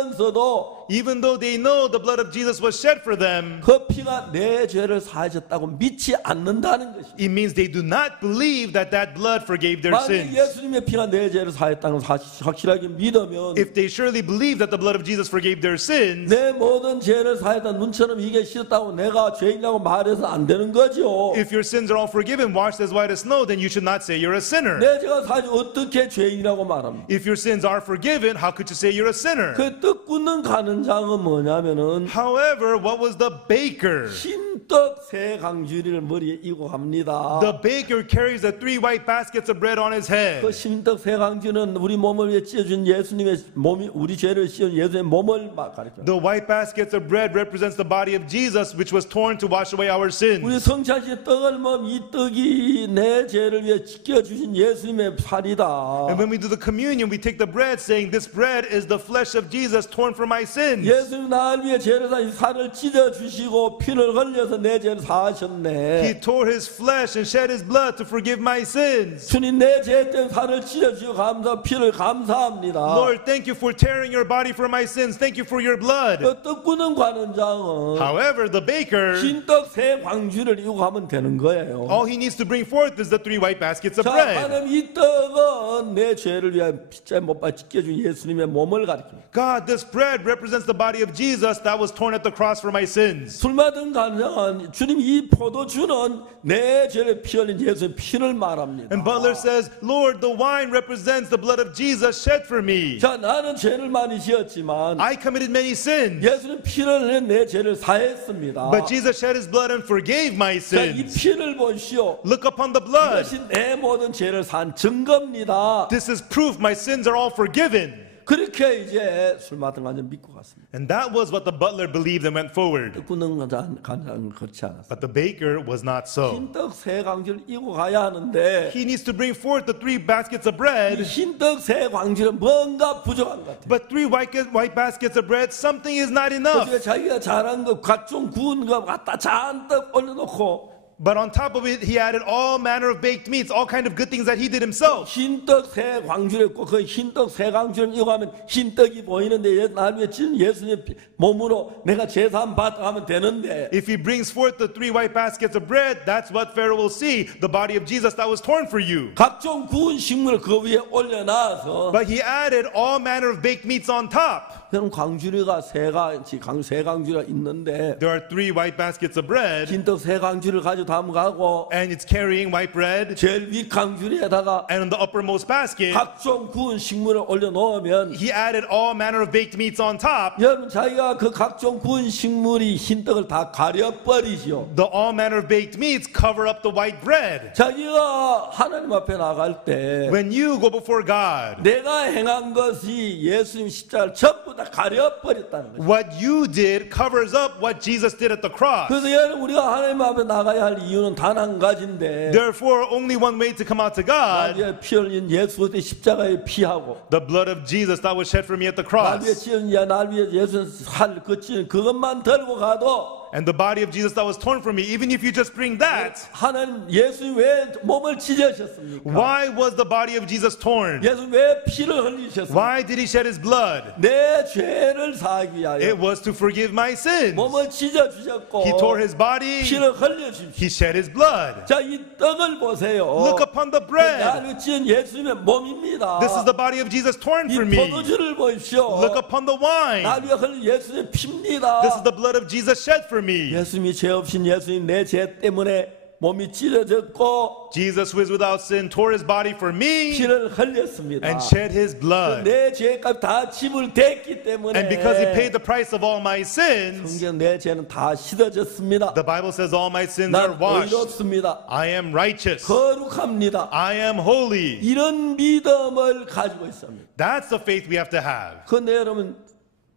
알면서도 Even though they know the blood of Jesus was shed for them, 그 피가 내 죄를 사해졌다고 믿지 않는다는 것이. it means they do not believe that that blood forgave their 만약 sins. 예수님의 피가 내 죄를 사했다는 걸 확실하게 믿으면 If they surely believe that the blood of Jesus forgave their sins, 내 모든 죄를 사했다 눈처럼 이게 싫다고 내가 죄인이라고 말해서 안 되는 거죠. if your sins are all forgiven, washed as white as snow, then you should not say you're a sinner. 내 죄가 사지 어떻게 죄인이라고 말합니까? If your sins are forgiven, how could you say you're a sinner? 그 떡 굽는 가는장은 뭐냐면은 However, what was the baker? 흰떡 세 강주리를 머리에 이고 갑니다. The baker carries the 3 white baskets of bread on his 그 head. 흰떡 세 강주는 우리 몸을 위해 찢어준 예수님의 몸이 우리 죄를 씌운 예수의 몸을 가리켜. The white baskets of bread represents the body of Jesus, which was torn to wash away our sins. 우리 성찬식 떡을 먹으면 이 떡이 내 죄를 위해 지켜주신 예수님의 살이다. And when we do the communion, we take the bread saying, this bread is the flesh of Jesus torn for my sins. 예수님 나를 위해 죄를 사 살을 찢어 주시고 피를 흘려서 내 죄를 사하셨네. He tore his flesh and shed his blood to forgive my sins. 주님 내 죄 때문에 살을 찢어 주시고 피를 감사합니다. Lord, thank you for tearing your body for my sins. Thank you for your blood. 떡 구는 관원장은 However, the baker, 흰떡 세 광주를 이고 가면 되는 거예요. all he needs to bring forth is the 3 white baskets of 자, bread. 하나님 이 떡은 내 죄를 위해 십자가에 못 박혀 찢겨준 예수님의 몸을 가리킵니다. God, this bread represents the body of Jesus that was torn at the cross for my sins. 술 받은 간장은 주님 이 포도주는 내 죄를 피 흘린 예수의 피를 말합니다. And Butler says, Lord, the wine represents the blood of Jesus shed for me. 자, 나는 죄를 많이 지었지만 I committed many sins, 예수는 피를 흘린 내 죄를 사했습니다. but Jesus shed his blood and forgave my 자, 이 sins. 피를 보시오. Look upon the blood. 이것이 내 모든 죄를 산 증거입니다. This is proof my sins are all forgiven. 그렇게 이제 술 맡은 간장 믿고 갔습니다. And that was what the butler believed and went forward. 굽는 간장은 그렇지 않았어요. But the baker was not so. 흰떡 세 광주를 이고 가야 하는데 He needs to bring forth the 3 baskets of 이 bread. 흰떡 세 광주는 뭔가 부족한 것 같아요. But 3 white baskets of bread, something is not enough. 그래서 자기가 잘한 거 각종 구운 거 갖다 잔뜩 올려놓고 But on top of it, he added all manner of baked meats, all kind of good things that he did himself. 흰떡 세 광주를 했고 그 흰떡 세 광주를 이고 하면 흰떡이 보이는데 날 위해 진 예수님 몸으로 내가 제사함 받아 하면 되는데 If he brings forth the 3 white baskets of bread, that's what Pharaoh will see, the body of Jesus that was torn for you. 각종 구운 식물을 그 위에 올려놔서 But he added all manner of baked meats on top. 그럼 광주리가 세 광주리가 있는데 There are 3 white baskets of bread, 흰떡 세 광주를 가지고 담가고 and it's carrying white bread. 제일 위 광주리에다가 And on the uppermost basket, 각종 구운 식물을 올려놓으면 he added all manner of baked meats on top. 여러분 자기가 그 각종 구운 식물이 흰떡을 다 가려버리죠. The all manner of baked meats cover up the white bread. 자기가 하나님 앞에 나갈 때 When you go before God, 내가 행한 것이 예수님 십자가를 전부 다 가려버렸다는 거죠. what you did covers up what Jesus did at the cross. 그래서 여러분 우리가 하나님 앞에 나가야 할 이유는 단 한 가지인데 Therefore, only one way to come out to 날 God, 위해 피 흘린 예수 그리스도의 십자가의 피하고 the blood of Jesus that was shed for me at the 날 위해 cross. 찢은 날 위해 예수 살 그것만 들고 가도 And the body of Jesus that was torn from me, even if you just bring that, 하나님 예수님 왜 몸을 찢으셨습니까? why was the body of Jesus torn? 예수님 왜 피를 흘리셨습니까? Why did he shed his blood? 내 죄를 사하기 위하여 It was to forgive my sins. 몸을 찢어주셨고 He tore his body, 피를 흘려주십시오. he shed his blood. 자, 이 떡을 보세요. Look upon the bread. 나를 찢은 예수님의 몸입니다. This is the body of Jesus torn 이 for me. 포도주를 보십시오. Look upon the wine. 나를 위해 흘린 예수님의 피입니다. This is the blood of Jesus shed for me. 예수님이 죄 없인 예수님 내 죄 때문에 몸이 찢어졌고 Jesus, who is without sin, tore his body for me 피를 흘렸습니다. and shed his blood. 내 죄값 다 지불됐기 때문에 And because he paid the price of all my sins, 성경 내 죄는 다 씻어졌습니다. the Bible says all my sins are 난 washed. 의롭습니다. I am righteous. 거룩합니다. I am holy. 이런 믿음을 가지고 있습니다. That's the faith we have to have. 그런데 여러분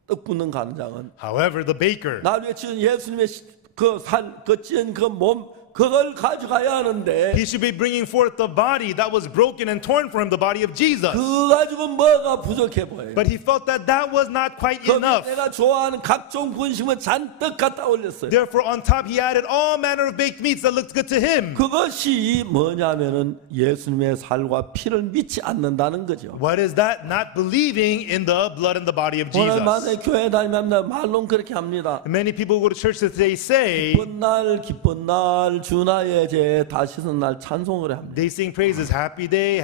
떡 붓는 간장은 However, the baker, 나를 위해 찢은 예수님의 그 찢은 그 몸 그걸 가져가야 하는데 he should be bringing forth the body that was broken and torn for him, the body of Jesus. 그거 가지고 뭐가 부족해 보여요. But he felt that that was not quite 거기에 enough. 내가 좋아하는 각종 분식을 잔뜩 갖다 올렸어요. Therefore, on top, he added all manner of baked meats that looked good to him. 그것이 뭐냐면은 예수님의 살과 피를 믿지 않는다는 거죠. What is that? Not believing in the blood and the body of 오늘 Jesus. 만에 교회 다니면 말론 그렇게 합니다. Many people who go to church today say, 기쁜 날 주나의 죄 다 씻은 날 찬송을 합니다. they sing praises, happy day,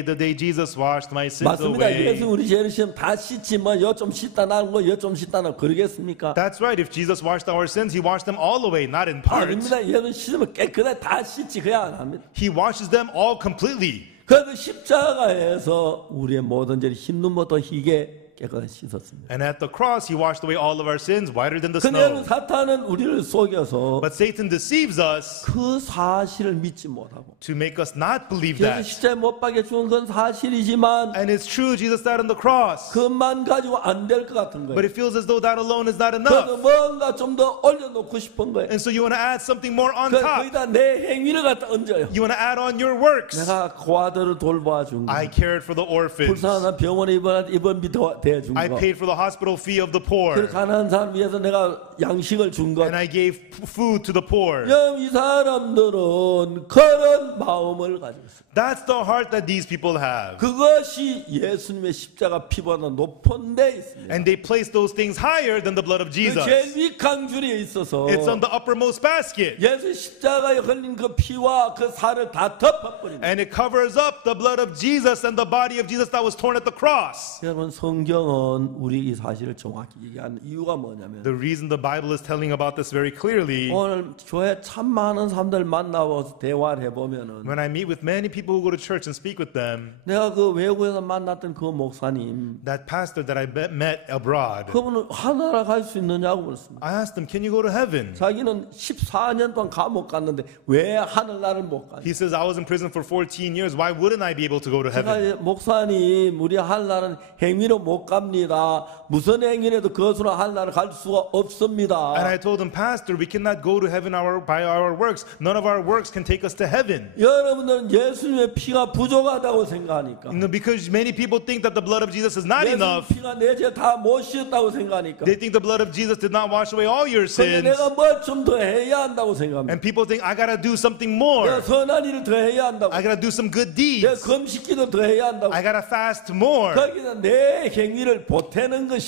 the day Jesus washed my sins 맞습니다. 예수 away. 우리 죄를 씻으면 다 씻지 뭐 여 좀 씻다 나는 거 여 좀 씻다 나 그러겠습니까? That's right. If Jesus washed our sins, he washed them all away, not in part. 아닙니다. 얘는 씻으면 깨끗하게 다 씻지 그냥 안 합니다. He washes them all completely. 그래서 십자가에서 우리의 모든 죄를 흰 눈부터 희게 깨끗하게 씻었습니다. And at the cross, he washed away all of our sins whiter than the 근데 snow. 사탄은 우리를 속여서 But Satan deceives us 그 사실을 믿지 못하고 to make us not believe 예수 that. 십자가에 못 박혀 죽은 건 사실이지만 And it's true, Jesus died on the cross. 그것만 가지고 안 될 것 같은 But 거예요. it feels as though that alone is not 그래서 enough. 뭔가 좀 더 올려놓고 싶은 거예요. And so you want to add something more on 그래서 top. 거기다 내 행위를 갖다 얹어요. You want to add on your works. 내가 고아들을 돌봐준 거, I cared for the orphans. 불쌍한 병원에 입원비 대준 I 거, paid for the hospital fee of the poor. 그 가난한 사람 위해서 내가 양식을 준 것. And I gave food to the poor. 이 사람들은 그런 마음을 가지고 있어요. That's the heart that these people have. 그것이 예수님의 십자가 피보다 높은 데 있습니다. And they place those things higher than the blood of 그 Jesus. 제일 위강 줄에 있어서 It's on the uppermost basket. 예수 십자가에 흘린 그 피와 그 살을 다 덮어버립니다. And it covers up the blood of Jesus and the body of Jesus that was torn at the cross. 여러분 성경은 우리 이 사실을 정확히 얘기하는 이유가 뭐냐면 The reason the Bible is telling about this very clearly, 오늘 교회 참 많은 사람들 만나서 대화를 해보면은 when I meet with many people who go to church and speak with them, 내가 그 외국에서 만났던 그 목사님 that pastor that I met abroad, 그분은 하나라 갈 수 있느냐고 물었습니다. I asked him, can you go to heaven? 자기는 14년 동안 감옥 갔는데 왜 하늘나라를 못 가냐? He says, I was in prison for 14 years. Why wouldn't I be able to go to heaven? 제가 목사님 우리 하늘나라는 행위로 못 갑니다. 무슨 행위라도 그것으로 하늘나라 갈 수가 없습니다. And I told him, Pastor, we cannot go to heaven by our works. None of our works can take us to heaven. 여러분들은 예수님의 피가 부족하다고 생각하니까 Because many people think that the blood of Jesus is not 예수님 enough. 피가 내 죄 다 못 씻었다고 생각하니까 They think the blood of Jesus did not wash away all your 근데 sins. 내가 뭘 좀 더 해야 한다고 생각합니다. And people think, I gotta do something 내가 more. 선한 일을 더 해야 한다고 I gotta do some good 내가 deeds. 금식기도 더 해야 한다고 I gotta fast more. 거기다 내 행위를 보태는 것입니다.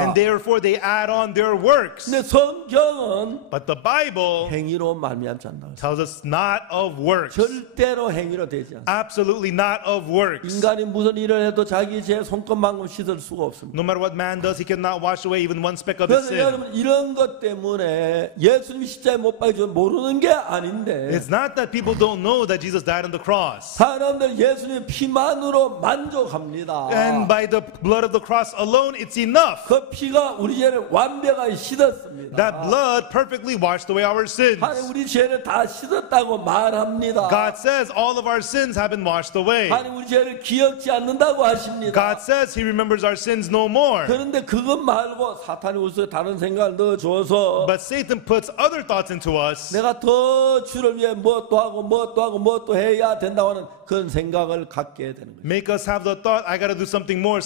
And therefore they add on their works. 근데 성경은 But the Bible 행위로 말미암지 않는다. tells us not of works. 절대로 행위로 되지 않습니다. Absolutely not of works. 인간이 무슨 일을 해도 자기 죄 손끝만큼 씻을 수가 없습니다. No matter what man does, he cannot wash away even one speck of his 그래서 sin. 여러분 이런 것 때문에 예수님이 십자가에 못 박혀 모르는 게 아닌데 It's not that people don't know that Jesus died on the cross. 사람들 예수님의 피만으로 만족합니다. And by the blood of the cross alone, it's enough. 그 피가 우리 죄를 완벽하게 씻었습니다. That blood perfectly washed away our sins. 하나님 우리 죄를 다 씻었다고 말합니다. God says all of our sins have been washed away. 하나님 우리 죄를 기억지 않는다고 하십니다. God says he remembers our sins no more. 그런데 그것 말고 사탄이 우리 속에 다른 생각을 넣어줘서 But Satan puts other thoughts into us. 내가 더 주를 위해 무엇도 하고 무엇도 하고 무엇도 해야 된다고 하는 그런 생각을 갖게 되는 거예요. Make us have the thought, I got to do something more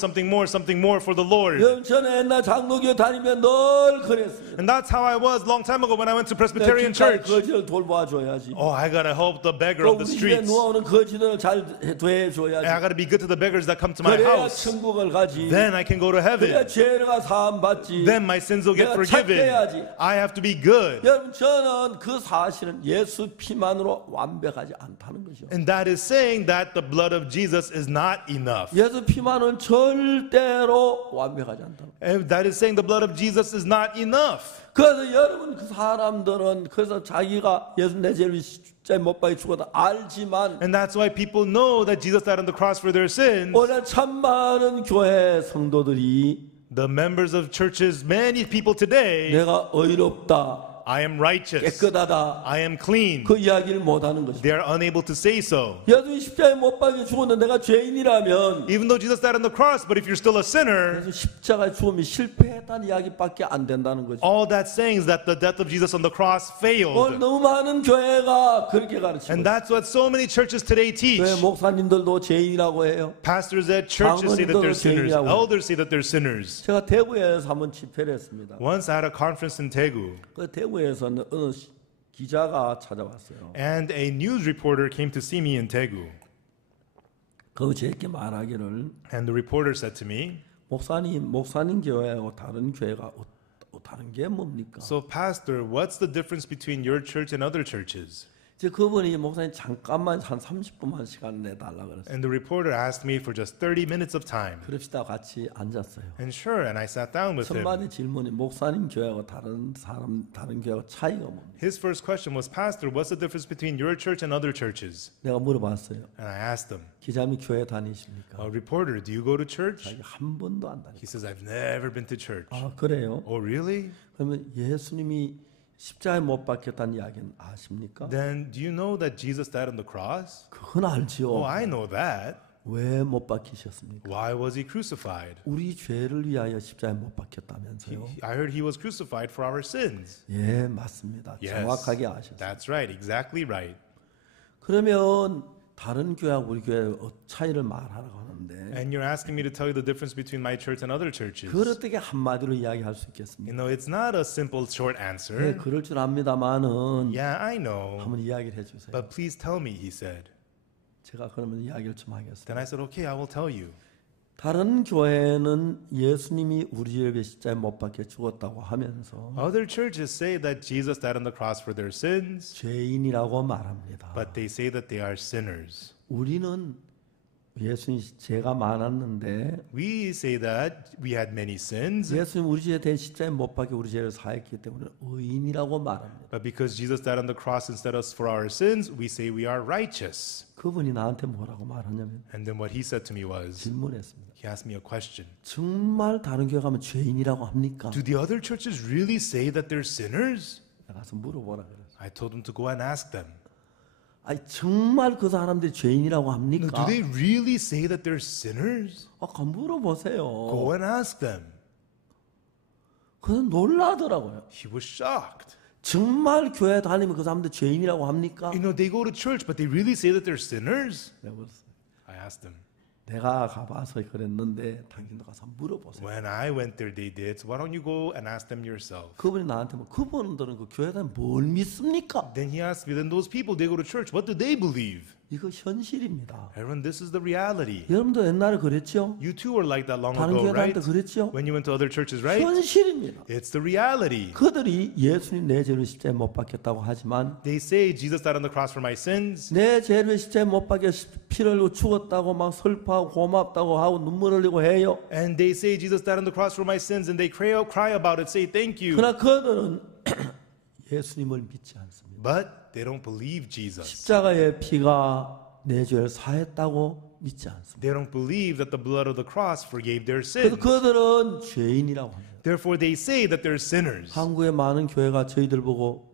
something more for the Lord. 여러분 저는 옛날 장로교 다니면 늘 그랬습니다. And that's how I was long time ago when I went to 내가 Presbyterian 길가에 church. 거지를 돌봐줘야지. Oh, I gotta help the beggar 또 of the 우리 집에 streets. 누워오는 거지들을 잘 대해줘야지. And I gotta be good to the beggars that come to my 그래야 house. 천국을 가지. Then I can go to 그래야 heaven. 죄가 사함 받지. Then my sins will get 내가 forgiven. 착해야지. I have to be good. 여러분 저는 그 사실은 예수 피만으로 완벽하지 않다는 거죠. And that is saying that the blood of Jesus is not enough. 예수 피만은 절대로 완벽하지 않다. And that is saying the blood of Jesus is not enough. 그래서 여러분 그 사람들은 그래서 자기가 예수 내 죄를 십자가에 못 박혀 죽었다 알지만 And that's why people know that Jesus died on the cross for their sins. 오늘 참 많은 교회 성도들이 The members of churches, many people today, 내가 의롭다, I am righteous. 깨끗하다 I am clean. 그 이야기를 못하는 것이죠. They are unable to say so. 예수 십자가에 못 박혀 죽었는데 내가 죄인이라면 Even though Jesus died on the cross, but if you're still a sinner, 그래서 십자가에 죽음이 실패했다는 이야기밖에 안 된다는 거죠. all that's saying is that the death of Jesus on the cross 오늘 failed. 너무 많은 교회가 그렇게 가르치고 And that's what so many churches today teach. 교회 목사님들도 죄인이라고 해요. Pastors at churches say that they're sinners. Elders say that they're sinners. 제가 대구에서 한번 집회를 했습니다. Once I had a conference in Daegu, 그 대구에서는 어느 기자가 찾아왔어요. and a news reporter came to see me in Daegu. 그 제게 말하기를 And the reporter said to me, 목사님 교회하고 다른 교회가 다른 게 뭡니까? so pastor, what's the difference between your church and other churches? 이제 그분이 목사님 잠깐만 한 30분만 시간 내달라 그랬어요. And the reporter asked me for just 30 minutes of time. 그럽시다 같이 앉았어요. And sure, and I sat down with 첫 him. 번째 질문이 목사님 교회하고 다른 교회하고 차이가 뭡니까? His first question was, pastor, what's the difference between your church and other churches? 내가 물어봤어요. And I asked him, 기자님 교회 다니십니까? reporter, do you go to church? 자기 한 번도 안 다니. He says, I've never been to church. 아 그래요? Oh, really? 그러면 예수님이 십자가에 못 박혔다는 이야기는 아십니까? Then do you know that Jesus died on the cross? 그건 알지요. Oh, I know that. 왜 못 박히셨습니까? Why was he crucified? 우리 죄를 위하여 십자가에 못 박혔다면서요? I heard he was crucified for our sins. 예, 맞습니다. Yes, 정확하게 아셨어요. that's right, exactly right. 그러면 다른 교회하고 우리 교회 차이를 말하라고 하는데 And you're asking me to tell you the difference between my church and other churches. 그걸 어떻게 한마디로 이야기할 수 있겠습니까? You know, it's not a simple short 네, answer. 그럴 줄 압니다만은 Yeah, I know. 한번 이야기를 해주세요. But please tell me, he said. 제가 그러면 이야기를 좀 하겠습니다. Then I said, okay, I will tell you. 다른 교회는 예수님이 우리를 위해 십자가에 못 박혀 죽었다고 하면서 Other churches say that Jesus died on the cross for their sins, 죄인이라고 말합니다. but they say that they are sinners. 우리는 예수님 죄가 많았는데 We say that we had many sins, 예수님 우리 죄에 대한 십자가에 못 박혀 우리 죄를 사했기 때문에 의인이라고 말합니다. but because Jesus died on the cross instead of for our sins, we say we are righteous. 그분이 나한테 뭐라고 말하냐면 And then what he said to me was, 질문했습니다. he asked me a question. 정말 다른 교회 가면 죄인이라고 합니까? Do the other churches really say that they're sinners? 내가 가서 물어보라 그랬어요. I told him to go and ask them. 아니 정말 그 사람들이 죄인이라고 No, 합니까? do they really say that they're sinners? 아까 물어보세요. Go and ask them. 그래서 놀라더라고요. He was shocked. 정말 교회 다니면 그 사람들 죄인이라고 합니까? You know, they go to church, but they really say that they're sinners? 내가 물었어요. I asked them. 내가 가봐서 그랬는데 당신도 가서 물어보세요. When I went there, they did. So why don't you go and ask them yourself? 그분이 나한테 뭐 그분들은 그 교회 다니면 뭘 믿습니까? Then he asked me, then those people, they go to church. What do they believe? 이거 현실입니다. Everyone, this is the reality. 여러분도 옛날에 그랬죠? You too were like that long 다른 ago, 교회 다닐 right? 때 그랬죠? When you went to other churches, right? 현실입니다. It's the reality. 그들이 예수님 내 죄를 십자가에 못 박혔다고 하지만 They say Jesus died on the cross for my sins. 내 죄를 십자가에 못 박혀 피를 흘리고 죽었다고 막 슬퍼하고 고맙다고 하고 눈물 흘리고 해요. And they say Jesus died on the cross for my sins. And they cry about it, say thank you. 그러나 그들은 예수님을 믿지 않습니다. But they don't believe Jesus. 십자가의 피가 내 죄를 사했다고 믿지 않습니다. They don't believe that the blood of the cross forgave their 그래서 sins. 그들은 죄인이라고 합니다. Therefore, they say that they're sinners. 한국의 많은 교회가 저희들 보고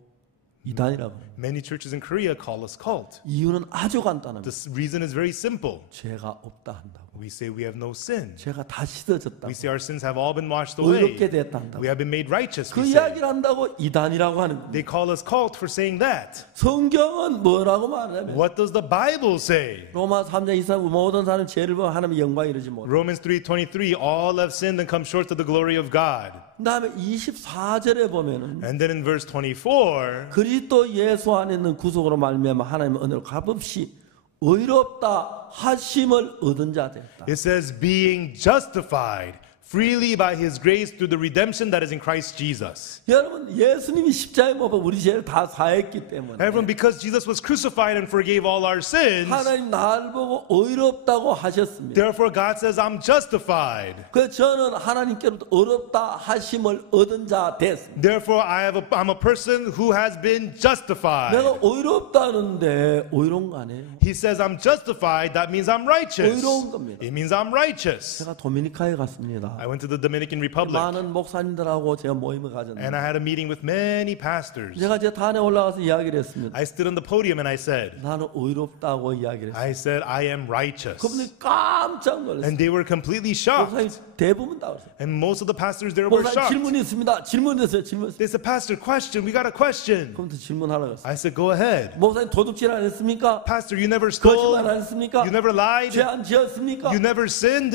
이단이라고 해요. Many churches in Korea call us cult. 이유는 아주 간단합니다. The reason is very simple. 죄가 없다 한다고. We say we have no sin. 죄가 다 씻어졌다고. We say our sins have all been washed away. 의롭게 됐다 한다고. We have been made righteous. 그 We say. 이야기를 한다고 이단이라고 하는 거예요. They call us cult for saying that. 성경은 뭐라고 말하냐면 What does the Bible say? 로마 3장 23 모든 사람 죄를 보면 하나님의 영광을 이루지 못해. Romans 3:23, all have sinned and come short of the glory of God. 그다음에 24절에 보면은 And then in verse 24, 그리스도 예수 안에 있는 구속으로 말미암아 하나님의 은혜로 값없이 의롭다 하심을 얻은 자 됐다. it says, being justified freely by his grace through the redemption that is in Christ Jesus. 여러분 예수님이 십자가에 못 박혀 우리 죄를 다 사했기 때문에 Everyone, because Jesus was crucified and forgave all our sins, 하나님 나를 보고 의롭다고 하셨습니다. therefore God says, I'm justified. 그래서 저는 하나님께로부터 의롭다 하심을 얻은 자 됐습니다. Therefore, I'm a person who has been justified. 내가 의롭다는데 의로운 거 아니에요. He says, I'm justified. That means I'm righteous. 의로운 겁니다. It means I'm righteous. 제가 도미니카에 갔습니다. I went to the Dominican Republic 많은 목사님들하고 제가 모임을 가졌는데 and I had a meeting with many pastors. 제가 제 단에 올라가서 이야기를 했습니다. I stood on the podium and I said, 나는 의롭다고 이야기를 했어요. I said, I am righteous. 그분들이 깜짝 놀랐어요. And they were completely shocked. 목사님 대부분 다 그랬어요. And most of the pastors there were 목사님 shocked. 질문이 있습니다. 질문했어요. 질문했어요. They said, Pastor, question. We got a question. 그럼 또 질문하라고 했어요. I said, go ahead. 목사님 도둑질 안 했습니까? Pastor, you never 거짓말 stole. 안 했습니까? You never lied. 죄 안 지었습니까? You never sinned.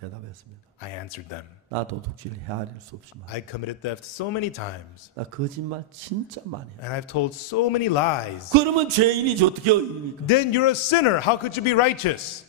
대답했습니다. I answered them. 나 도둑질 헤아릴 수 없이 말. I committed theft so many times. 나 거짓말 진짜 많이 해. And I've told so many lies. 그러면 죄인이지 어떻게 의인입니까? Then you're a sinner. How could you be righteous?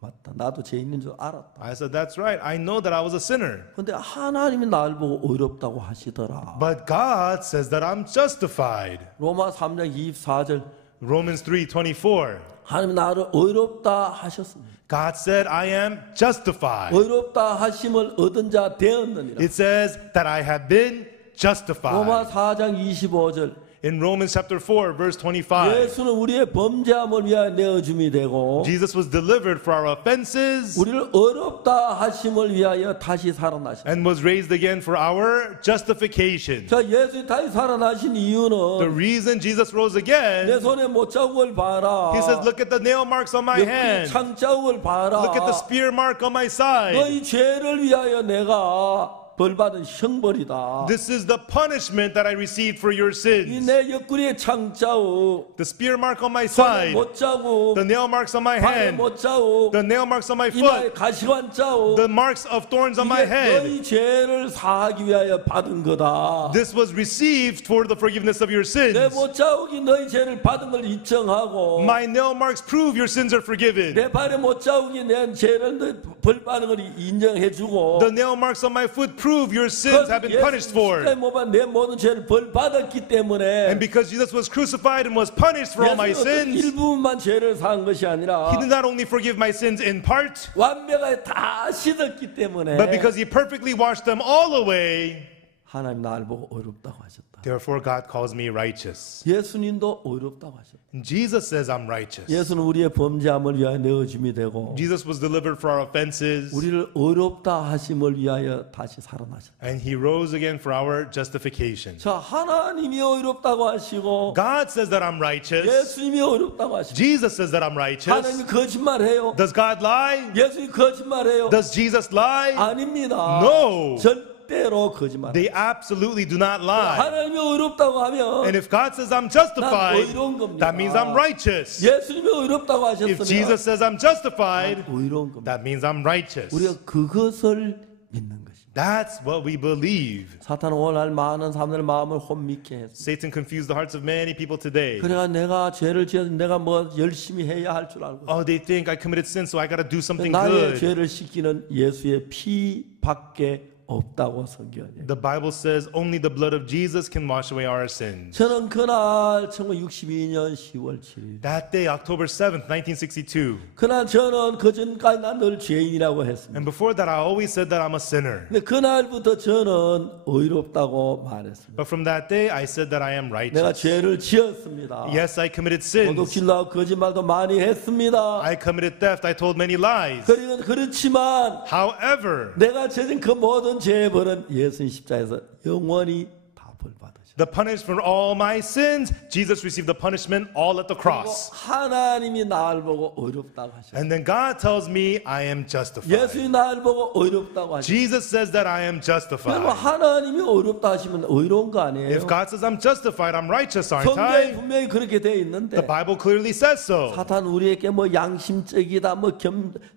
맞다. 나도 죄인인 줄 알았다. I said, that's right. I know that I was a sinner. 근데 하나님이 나를 보고 의롭다고 하시더라. But God says that I'm justified. 로마 3장 24절 Romans 3:24. 하나님 나를 의롭다 하셨습니다. God said, I am justified. 의롭다 하심을 얻은 자 되었느니라. It says that I have been 로마 justified. 4장 25절 In Romans chapter 4, verse 25, 예수는 우리의 범죄함을 위하여 내어줌이 되고 Jesus was delivered for our offenses 우리를 의롭다 하심을 위하여 다시 살아나셨다. and was raised again for our justification. 자, 예수님 다시 살아나신 The 이유는 reason Jesus rose 내 again, 손에 못자국을 봐라. he says, look at the nail marks on my 옆구리 hand. 창자국을 봐라. Look at the spear mark on my side. 너희 죄를 위하여 내가 벌받은 형벌이다. This is the punishment that I received for your 이 sins. 내 옆구리에 창자국, The spear mark on my 손에 side, 못자국, the nail marks on my 발에 hand, 못자국, the nail marks on my 이마에 foot, 가시관 자국. the marks of thorns on my 이게 head. 너희 죄를 사하기 위하여 받은 거다. This was received for the forgiveness of your 내 sins. 못자국이 너희 죄를 받은 걸 인정하고 My nail marks prove your sins are forgiven. 내 발에 못자국이 내 죄를 벌 받은 걸 인정해주고 The nail marks on my foot prove your sins have been punished for. 내 모든 죄를 벌 받았기 때문에 And because Jesus was crucified and was punished for all my 예수는 sins, 일부분만 죄를 사한 것이 아니라 he did not only forgive my sins in part, 완벽하게 다 씻었기 때문에 but because he perfectly washed them all away, 하나님 나를 보고 의롭다고 하셨다. therefore God calls me righteous. 예수님도 의롭다고 하셨다. And Jesus says I'm righteous. 예수는 우리의 범죄함을 위하여 내어줌이 되고 Jesus was delivered for our offenses, 우리를 의롭다 하심을 위하여 다시 살아나셨다. and he rose again for our justification. 자, 하나님이 의롭다고 하시고 God says that I'm righteous. 예수님이 의롭다고 하시고 Jesus says that I'm righteous. 하나님이 거짓말해요. Does God lie? 예수님이 거짓말해요. Does Jesus lie? 아닙니다. No. 절대로 거짓말. They absolutely do not lie. 하나님이 의롭다고 하면 And if God says I'm 난 justified, 의로운 겁니다. that means I'm righteous. 예수님이 의롭다고 If 하셨으면 Jesus says I'm justified, 의로운 겁니다. that means I'm righteous. 우리가 그것을 믿는 것입니다. That's what we believe. 사탄은 오늘날 많은 사람들의 마음을 혼미케 했습니다. Satan confused the hearts of many people today. 그래가 내가 죄를 지어서 내가 뭐 열심히 해야 할 줄 알고 Oh, they think I committed sin, so I got to do something 나의 good. 죄를 씻기는 예수의 피밖에 없다고 성경에. The Bible says only the blood of Jesus can wash away our sins. 저는 그날 1962년 10월 7일 That day, October 7th, 1962. 그날 저는 그 전까지 난 늘 죄인이라고 했습니다. And before that, I always said that I'm a sinner. 근데 그날부터 저는 의롭다고 말했습니다. But from that day, I said that I am 내가 righteous. 죄를 지었습니다. Yes, I committed sins. 도둑질도 하고 거짓말도 많이 했습니다. I committed theft. I told many lies. 그렇지만 However, 내가 저진 그 모든 죄의 벌은 예수님 십자가에서 영원히 다 벌받으셨습니다. The punishment for all my sins, Jesus received the punishment all at the 그리고 cross. 하나님이 나를 보고 의롭다고 하셨어요. And then God tells me I am justified. 예수님이 나를 보고 의롭다고 하셨어요. Jesus says that I am 그러면 justified. 하나님이 의롭다 하시면 의로운 거 아니에요? If God says I'm justified, I'm righteous, aren't 성경에 I? 분명히 그렇게 되어 있는데 The Bible clearly says so. 사탄 우리에게 뭐 양심적이다, 뭐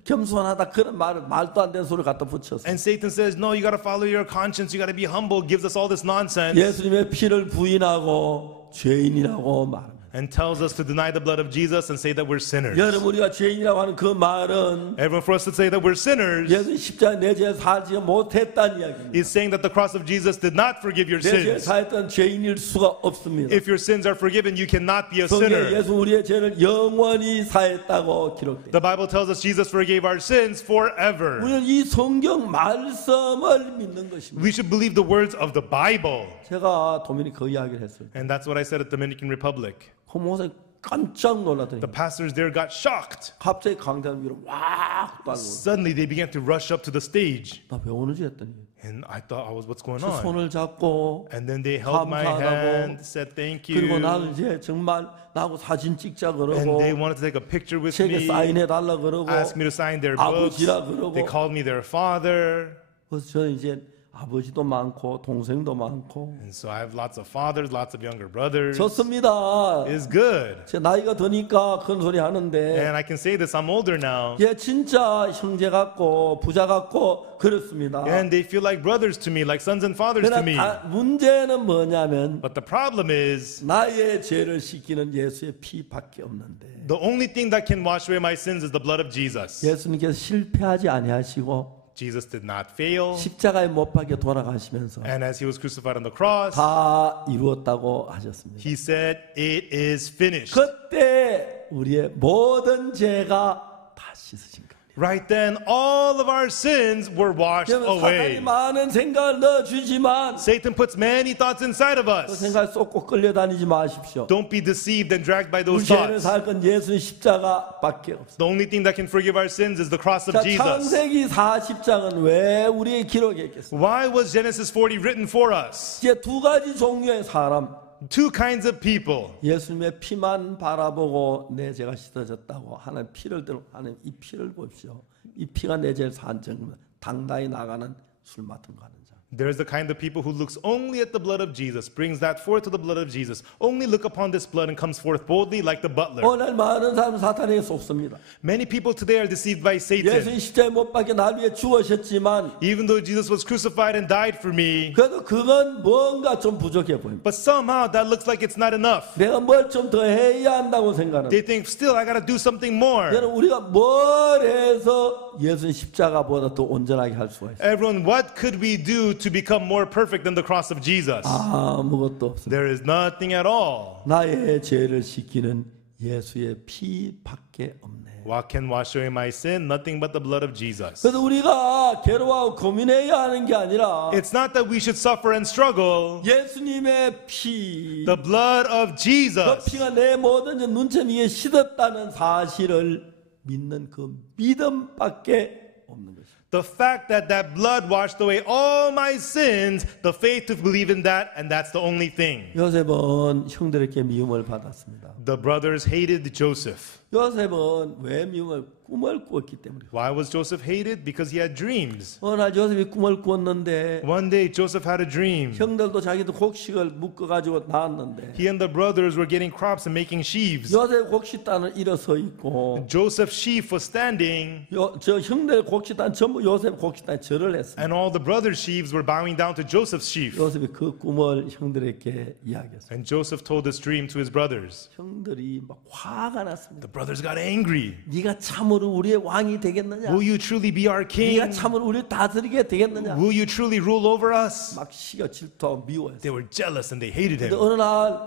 겸손하다 그런 말도 안 되는 소리 갖다 붙였어. And Satan says, no, you got to follow your conscience. You got to be humble. Gives us all this nonsense. 예수님의 피를 부인하고 죄인이라고 말합니다. And tells us to deny the blood of Jesus and say that we're sinners. 여러분 우리가 죄인이라고 하는 그 말은 Everyone for us to say that we're sinners 예수님 십자가에 내 죄 살지 못했다는 이야기입니다. is saying that the cross of Jesus did not forgive your 내 죄 sins. 사했던 죄인일 수가 없습니다. If your sins are forgiven, you cannot be a 성경에 sinner. 예수 우리의 죄를 영원히 사했다고 기록돼요. The Bible tells us Jesus forgave our sins forever. 우리는 이 성경 말씀을 믿는 것입니다. We should believe the words of the Bible. 제가 도미니카 그 이야기를 했어요. And that's what I said at Dominican Republic. 그 목사님 깜짝 놀랐더니 The pastors there got shocked. 갑자기 강단 위로 왁 달고 Suddenly they began to rush up to the stage. 나 왜 오는지 했더니 And I thought, what's going 제 on? 손을 잡고 And then they held my hand, said thank 그리고 you. 나를 이제 정말 나하고 사진 찍자 And 그러고 they wanted to take a picture with 책에 me, 사인해 달라 그러고 asked me to sign their books. 아버지라 그러고 They called me their father. 그래서 저는 이제 아버지도 많고 동생도 많고 And so I have lots of fathers, lots of younger brothers. 좋습니다. It's good. 제 나이가 드니까 큰 소리 하는데 And I can say this, I'm older now. 얘 진짜 형제 같고 부자 같고 그렇습니다. And they feel like brothers to me, like sons and fathers to me. 그러나 문제는 뭐냐면 But the problem is, 나의 죄를 씻기는 예수의 피밖에 없는데 the only thing that can wash away my sins is the blood of Jesus. 예수님께서 실패하지 아니하시고 Jesus did not fail. 십자가에 못 박혀 돌아가시면서 And as he was crucified on the cross, 다 이루었다고 하셨습니다. he said, it is finished. 그때 우리의 모든 죄가 다 씻으신 겁니다. Right then, all of our sins were washed 여러분 사탄이 away. 많은 생각을 넣어주지만 Satan puts many thoughts inside of 그 us. 생각에 쏟고 끌려다니지 마십시오. Don't be deceived and dragged by 우리 those 죄를 thoughts. 살 건 예수의 십자가밖에 없어요. The only thing that can forgive our sins is the cross 자, of Jesus. 창세기 40장은 왜 우리에게 기록했겠습니까? Why was Genesis 40 written for us? 이제 두 가지 종류의 사람 Two kinds of people. 예수님의 피만 바라보고 내 죄가 씻어졌다고 하나님 피를 들고 하나님 이 피를 보십시오. 이 피가 내 죄를 산증하면 당당히 나가는 술 맡은 거 하는 자. There's the kind of people who looks only at the blood of Jesus, brings that forth to the blood of Jesus, only look upon this blood and comes forth boldly like the butler. 오늘 많은 사람은 사탄에게 속습니다. Many people today are deceived by Satan. 예수님 십자가에 못 박혀 날 위해 죽으셨지만 Even though Jesus was crucified and died for me, 그래도 그건 뭔가 좀 부족해 보입니다. but somehow that looks like it's not enough. 내가 뭘 좀 더 해야 한다고 생각합니다. They think, still, I got to do something more. 여러분 우리가 뭘 해서 예수님 십자가보다 더 온전하게 할 수가 있어요? Everyone, what could we do to become more perfect than the cross of Jesus? 아무것도 없습니다. There is nothing at all. 나의 죄를 씻기는 예수의 피밖에 없네. What can wash away my sin? Nothing but the blood of Jesus. 그래서 우리가 괴로워하고 고민해야 하는 게 아니라 It's not that we should suffer and struggle. 예수님의 피, The blood of 그 Jesus. 피가 내 모든 눈처럼 위에 씻었다는 사실을 믿는 그 믿음밖에 없는 것입니다. The fact that that blood washed away all my sins, the faith to believe in that, and that's the only thing. 요셉은 형들에게 미움을 받았습니다. The brothers hated Joseph. 요셉은 왜 미움을 꿈을 꾸었기 때문에. Why was Joseph hated? Because he had dreams. 어느 날 요셉이 꿈을 꾸었는데 One day Joseph had a dream. 형들도 자기도 곡식을 묶어가지고 나왔는데 He and the brothers were getting crops and making sheaves. 요셉 곡식단은 일어서 있고 Joseph's sheaf was standing, 저 형들 곡식단 전부 요셉 곡식단에 절을 했습니다. and all the brothers' sheaves were bowing down to Joseph's sheaf. 요셉이 그 꿈을 형들에게 이야기했어요. And Joseph told this dream to his brothers. 형들이 막 화가 났습니다. The brothers got angry. 네가 참으로 우리의 왕이 되겠느냐? Will you truly be our king? 네가 참으로 우리를 다스리게 되겠느냐? Will you truly rule over us? 막 시겨 질투하고 미워했어요. They were jealous and they hated 근데 him. 어느 날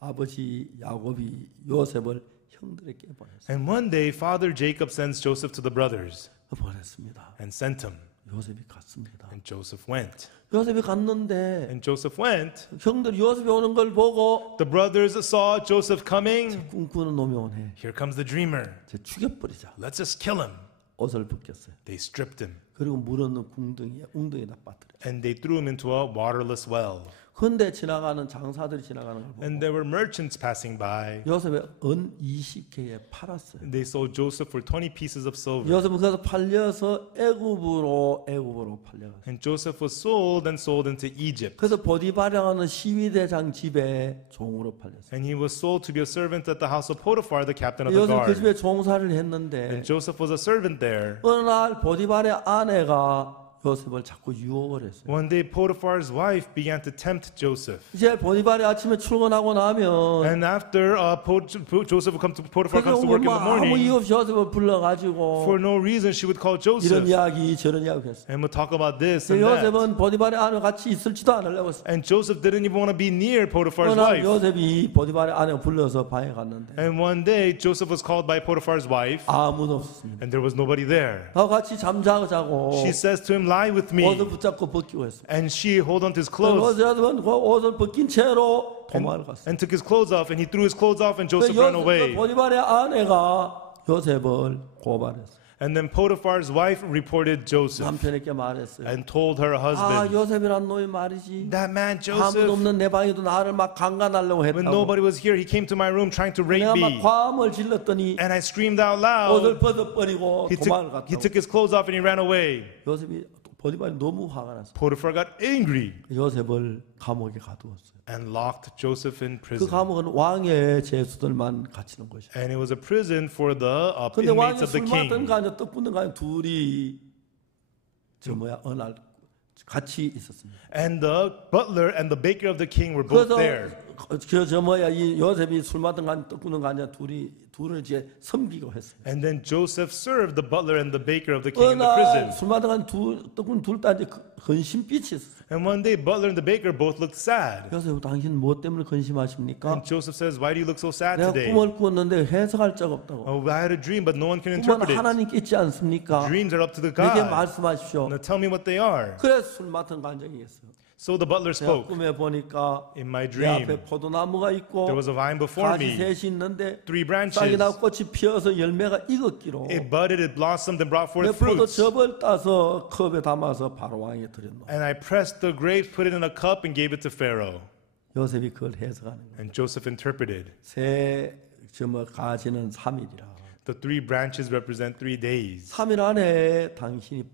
아버지 야곱이 요셉을 형들에게 보냈어요. And one day, Father Jacob sends Joseph to the brothers 보냈습니다. and sent him. 요셉이 갔습니다. And Joseph went. 요셉이 갔는데 And Joseph went. 형들이 요셉이 오는 걸 보고 The brothers saw Joseph coming. 꿈꾸는 놈이 오네. Here comes the dreamer. 이제 죽여버리자. Let's just kill him. 옷을 벗겼어요. They stripped him. 그리고 물 없는 궁둥이에 웅덩이에다 빠뜨려. And they threw him into a waterless well. 근데 지나가는 장사들이 지나가는 걸 보고 And there were merchants passing by. 요셉의 은 20개에 팔았어요. They sold Joseph for 20 pieces of silver. 요셉은 그래서 팔려서 애굽으로 팔려갔어요. And Joseph was sold into Egypt. 그래서 보디바라는 시위대장 집에 종으로 팔렸어요. And he was sold to be a servant at the house of Potiphar, the captain of the 요셉 그 guard. 집에 종사를 했는데 And Joseph was a servant there. 어느 날 보디발의 아내가 요셉을 자꾸 유혹을 했어요. One day, Potiphar's wife began to tempt Joseph. 이제 보디발이 아침에 출근하고 나면 And after Joseph would come to Potiphar 그래서 comes to work in the 아무 이유 morning, 없이 요셉을 불러가지고 for no reason, she would call 이런 Joseph 이야기 저런 이야기 했어요. and would talk about this and that. 요셉은 보디발의 아내와 같이 있을지도 않으려고 했어요. And Joseph didn't even want to be near Potiphar's 어느 날 wife. 요셉이 보디발의 아내를 불러서 방에 갔는데 And one day, Joseph was called by Potiphar's wife, 아무도 없었습니다. and there was nobody there. 나와 같이 잠자고 She says to him, "Lie with me." 옷을 붙잡고 벗기고 했어요. And she hold on to his clothes 요셉은 그 옷을 벗긴 채로 도망을 갔어요. and took his clothes off, and he threw his clothes off, and Joseph ran away. 보디발의 아내가 요셉을 고발했어요. And then Potiphar's wife reported Joseph 남편에게 말했어요. and told her 아 husband, 요셉이란 놈이 말이지. "That man 아무도 Joseph, 없는 내 방에도 나를 막 강간하려고 when 했다고. nobody was here, he came to my room trying to rape 내가 막 me." 과음을 질렀더니 And I screamed out 옷을 loud. 벗어버리고 도망을 He 갔다고. took his clothes off and he ran away. 요셉이 보디발이 너무 화가 났어요. Potiphar got angry 요셉을 감옥에 가두었어요. and locked Joseph in 그 prison. 감옥은 왕의 죄수들만 갇히는 것이에요. And it was a prison for the 근데 왕이 inmates of the 술 king. 마든가 아니라 떡 붓는가 둘이 어느 날 같이 있었습니다. And the butler and the baker of the king were both 그래서 there. 이 요셉이 술 마든가 아니라 떡 붓는가 아니라 둘을 이제 섬기고 했어요. And then Joseph served the butler and the baker of the 어느 king in the 날 prison. 술 마든가 떡 둘다 이제 근심빛이 있었어요. And one day, butler and the baker both looked sad. 요셉 당신 무엇 때문에 근심하십니까? And Joseph says, "Why do you look so sad 내가 today?" 꿈을 꾸었는데 해석할 적 없다고. "Oh, I had a dream, but no one can 꿈은 interpret it. 하나님께 있지 않습니까? Dreams are up to the 내게 God. 말씀하십시오. Now tell me what they are." 그래서 술 맡은 간증이 있어요. So the butler 내가 spoke. 꿈에 보니까 In my 내 앞에 dream, 포도나무가 있고 there was a vine before 가지 me, 셋이 있는데 three 싹이 branches. 나고 꽃이 피어서 열매가 익었기로 It budded, it blossomed, and brought 내 forth 포도 fruits. 즙을 따서 컵에 담아서 바로 왕에 드렸노. And I pressed the grapes, put it in a cup, and gave it to Pharaoh. 요셉이 그걸 해석하는 거예요. And Joseph interpreted. 가지는 3일이라. The three branches represent 3 days. 3일 안에 당신이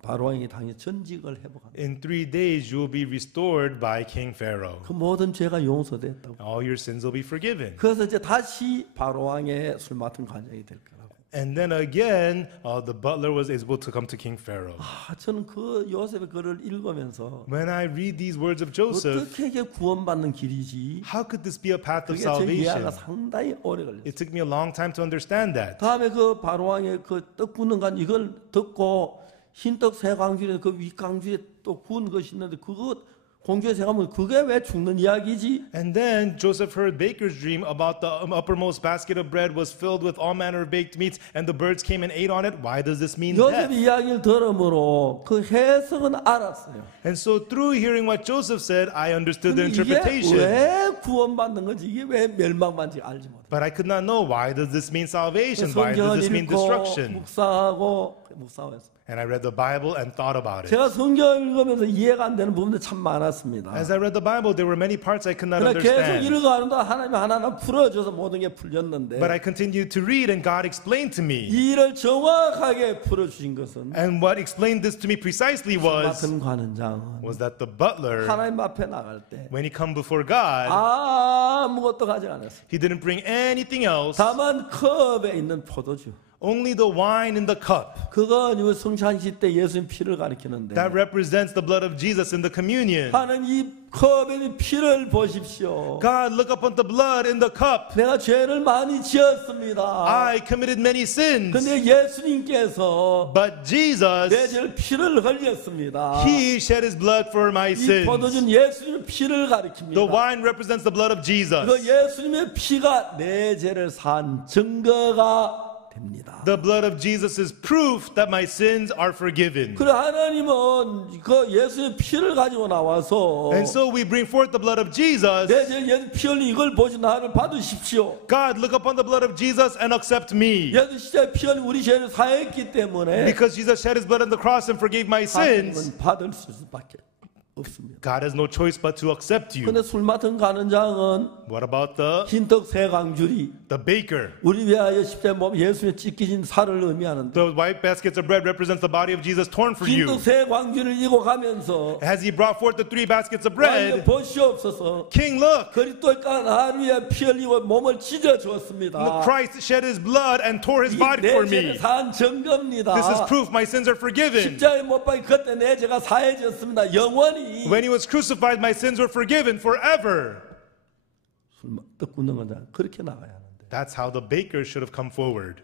바로 왕이 당신 전직을 회복한다. In 3 days, you will be restored by King Pharaoh. 그 모든 죄가 용서됐다고. All your sins will be forgiven. 그래서 이제 다시 바로 왕의 술 맡은 관장이 될 거라고. And then again, the butler was able to come to King Pharaoh. 저는 그 요셉의 글을 읽으면서 When I read these words of Joseph, 어떻게 이게 구원받는 길이지? how could this be a path of 그게 제 이해가 salvation? 상당히 오래 걸렸어요. It took me a long time to understand that. 다음에 그 바로 왕의 그 떡 굽는 간 이걸 듣고 흰떡 세 강줄에 그 윗강줄에 또 구운 것이 있는데 그거 공주에 생각하면 그게 왜 죽는 이야기지? And then Joseph heard baker's dream about the uppermost basket of bread was filled with all manner of baked meats, and the birds came and ate on it. Why does this mean 요셉 death? 이야기를 들으므로 그 해석은 알았어요. And so through hearing what Joseph said, I understood the 근데 이게 interpretation. 왜 구원받는 건지 이게 왜 멸망받는지 알지 못해요. But I could not know, why does this mean salvation? Why does 성경을 this mean 읽고 destruction? 묵상했어요. And I read the Bible and thought about it. 제가 성경을 읽으면서 이해가 안 되는 부분도 참 많았습니다. As I read the Bible, there were many parts I could not 그러나 계속 understand. 읽어가는데 하나님이 하나하나 풀어줘서 모든 게 풀렸는데 But I continued to read, and God explained to me. 이 일을 정확하게 풀어주신 것은 And what explained this to me precisely 맡은 관원장은 was that the butler, 하나님 앞에 나갈 때 when he come before God, 아무것도 가지 않았어요. he didn't bring anything else, 다만 컵에 있는 포도주. only the wine in the cup. 그건 이 성찬식 때 예수님 피를 가리키는데 That represents the blood of Jesus in the communion. 하는 이 컵에 있는 피를 보십시오. God, look upon the blood in the cup. 내가 죄를 많이 지었습니다. I committed many sins. 근데 예수님께서 But Jesus, 내 죄를 피를 흘렸습니다. he shed his blood for my 이 sins. 포도주는 예수님의 피를 가리킵니다. The wine represents the blood of Jesus. 그 예수님의 피가 내 죄를 산 증거가 됩니다. The blood of Jesus is proof that my sins are forgiven. 그래 하나님은 그 예수의 피를 가지고 나와서 And so we bring forth the blood of Jesus. 내 죄 예수 피 흘린 이걸 보시 나를 받으십시오. God, look upon the blood of Jesus and accept me. 예수 십자가에 피 흘린 우리 죄를 사했기 때문에 Because Jesus shed his blood on the cross and forgave my sins, 하나님은 받을 수밖에. 없습니다. God has no choice but to accept you. 근데 술 맡은 가는 장은 What about the 흰떡 세 광줄이 baker? 우리 위하여 십자가에 몸 예수의 찢기신 살을 의미하는데 The white baskets of bread represents the body of Jesus torn for you. 흰떡 세 광줄을 이고 가면서 As he brought forth the 3 baskets of 왕이 bread, 보시옵소서 King, look, 그리스도의 깐 하루에 피 흘리고 몸을 찢어 주었습니다. Christ shed his blood and tore his body for 내 죄를 me. 사한 증거입니다. This is proof my sins are forgiven. 십자가에 못 박힌 그때 내 죄가 사해졌습니다. 영원히 When he was crucified, my sins were forgiven forever. 술떡 굽는 건 그렇게 나가야 하는데 That's how the baker should have come forward.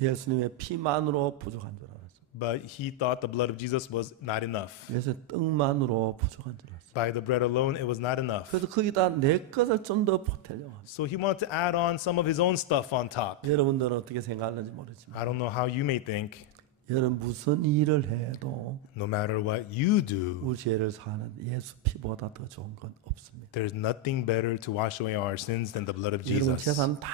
예수님의 피만으로 부족한 줄 알았어요. But he thought the blood of Jesus was not enough. 예수의 떡만으로 부족한 줄 알았어요. By the bread alone, it was not enough. 그래서 거기다 내 것을 좀 더 보태려고 했어요. So he wanted to add on some of his own stuff on top. 여러분들은 어떻게 생각하는지 모르지만 I don't know how you may think. 여러분 무슨 일을 해도 No matter what you do, 우리 죄를 사는 예수 피보다 더 좋은 건 없습니다. there's nothing better to wash away our sins than the blood of 여러분 Jesus. 재산 다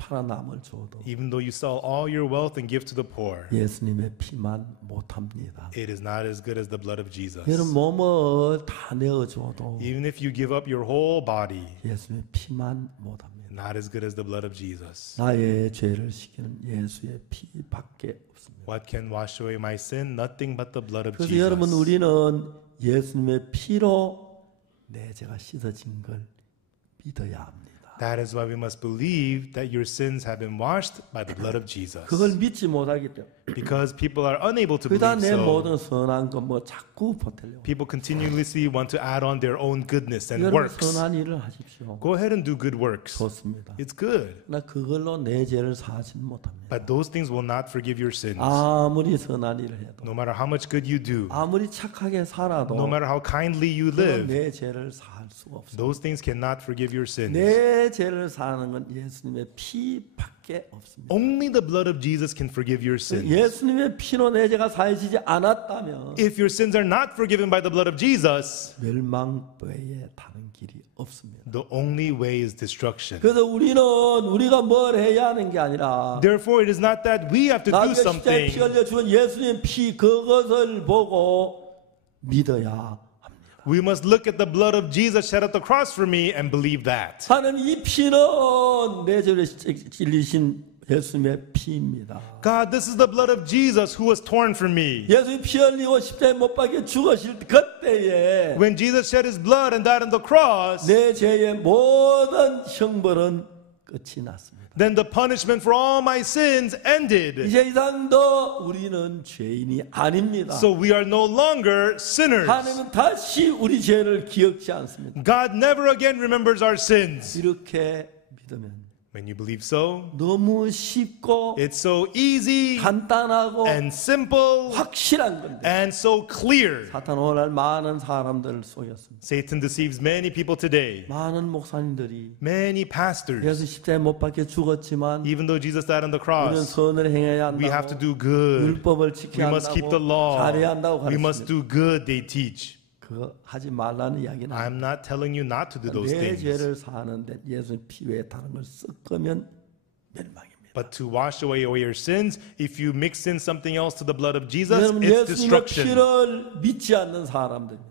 팔아 남을 줘도 Even though you sell all your wealth and give to the poor, 예수님의 피만 못합니다. it is not as good as the blood of Jesus. 여러분 몸을 다 내어줘도 Even if you give up your whole body, 예수님의 피만 못합니다. not as good as the blood of Jesus. 나의 죄를 식히는 예수의 피밖에 없습니다. What can wash away my sin? Nothing but the blood of 그래서 여러분 Jesus. 우리는 예수님의 피로 내 죄가 씻어진 걸 믿어야 합니다. That is why we must believe that your sins have been washed by the blood of Jesus. 그걸 믿지 못하기 때문에 Because people are unable to 그다 believe 내 so. 모든 선한 거 뭐 자꾸 보태려고. People continuously want to add on their own goodness and 여러분 works. 선한 일을 하십시오. Go ahead and do good works. 좋습니다. It's good. 그러나 그걸로 내 죄를 사하지는 못합니다. But those things will not forgive your sins. 아무리 선한 일을 해도 No matter how much good you do, 아무리 착하게 살아도 no matter how kindly you 그건 live, 내 죄를 사할 수가 없습니다. those things cannot forgive your sins. 내 죄를 사는 건 예수님의 피밖에 없습니다. Only the blood of Jesus can forgive your sins. 예수님의 피로 내 죄가 사해지지 않았다면 If your sins are not forgiven by the blood of Jesus, 멸망 외에 다른 길이 없습니다. the only way is destruction. 그래서 우리가 뭘 해야 하는 게 아니라 Therefore, it is not that we have to do 나중에 십자가에 피 something. 흘려 죽은 예수님의 피 그것을 보고 믿어야 합니다. We must look at the blood of Jesus shed at the cross for me and believe that. 하나님 이 피는 내 죄를 찔리신 예수님의 피입니다. God, this is the blood of Jesus who was torn for me. 예수님 피 흘리고 십자가에 못 박혀 죽으실 그때에 When Jesus shed his blood and died on the cross, 내 죄의 모든 형벌은 끝이 났습니다. then the punishment for all my sins ended. 이제 이상 더 우리는 죄인이 아닙니다. So we are no longer sinners. 하나님은 다시 우리 죄를 기억지 않습니다. God never again remembers our sins. 이렇게 믿으면 When you believe so, 너무 쉽고 it's so easy 간단하고 and simple 확실한 건데 and so clear. 사탄 오늘날 많은 사람들을 속였습니다. Satan deceives many people today. 많은 목사님들이 Many 예수 pastors, 십자가에 못 박혀 죽었지만 even though Jesus died on the 우리는 cross, 선을 행해야 we have to 한다고 do good. 율법을 We 지켜야 must keep the 한다고 law. 잘해야 한다고 We must 가르칩니다. do good, they teach. 그거 하지 말라는 이야기는 I'm not telling you not to do those 내 things. 죄를 사하는데 예수의 피 외에 다른 걸 섞으면 멸망입니다. But to wash away your sins, if you mix in something else to the blood of Jesus, 여러분 it's 예수님의 destruction. 피를 믿지 않는 사람들입니다.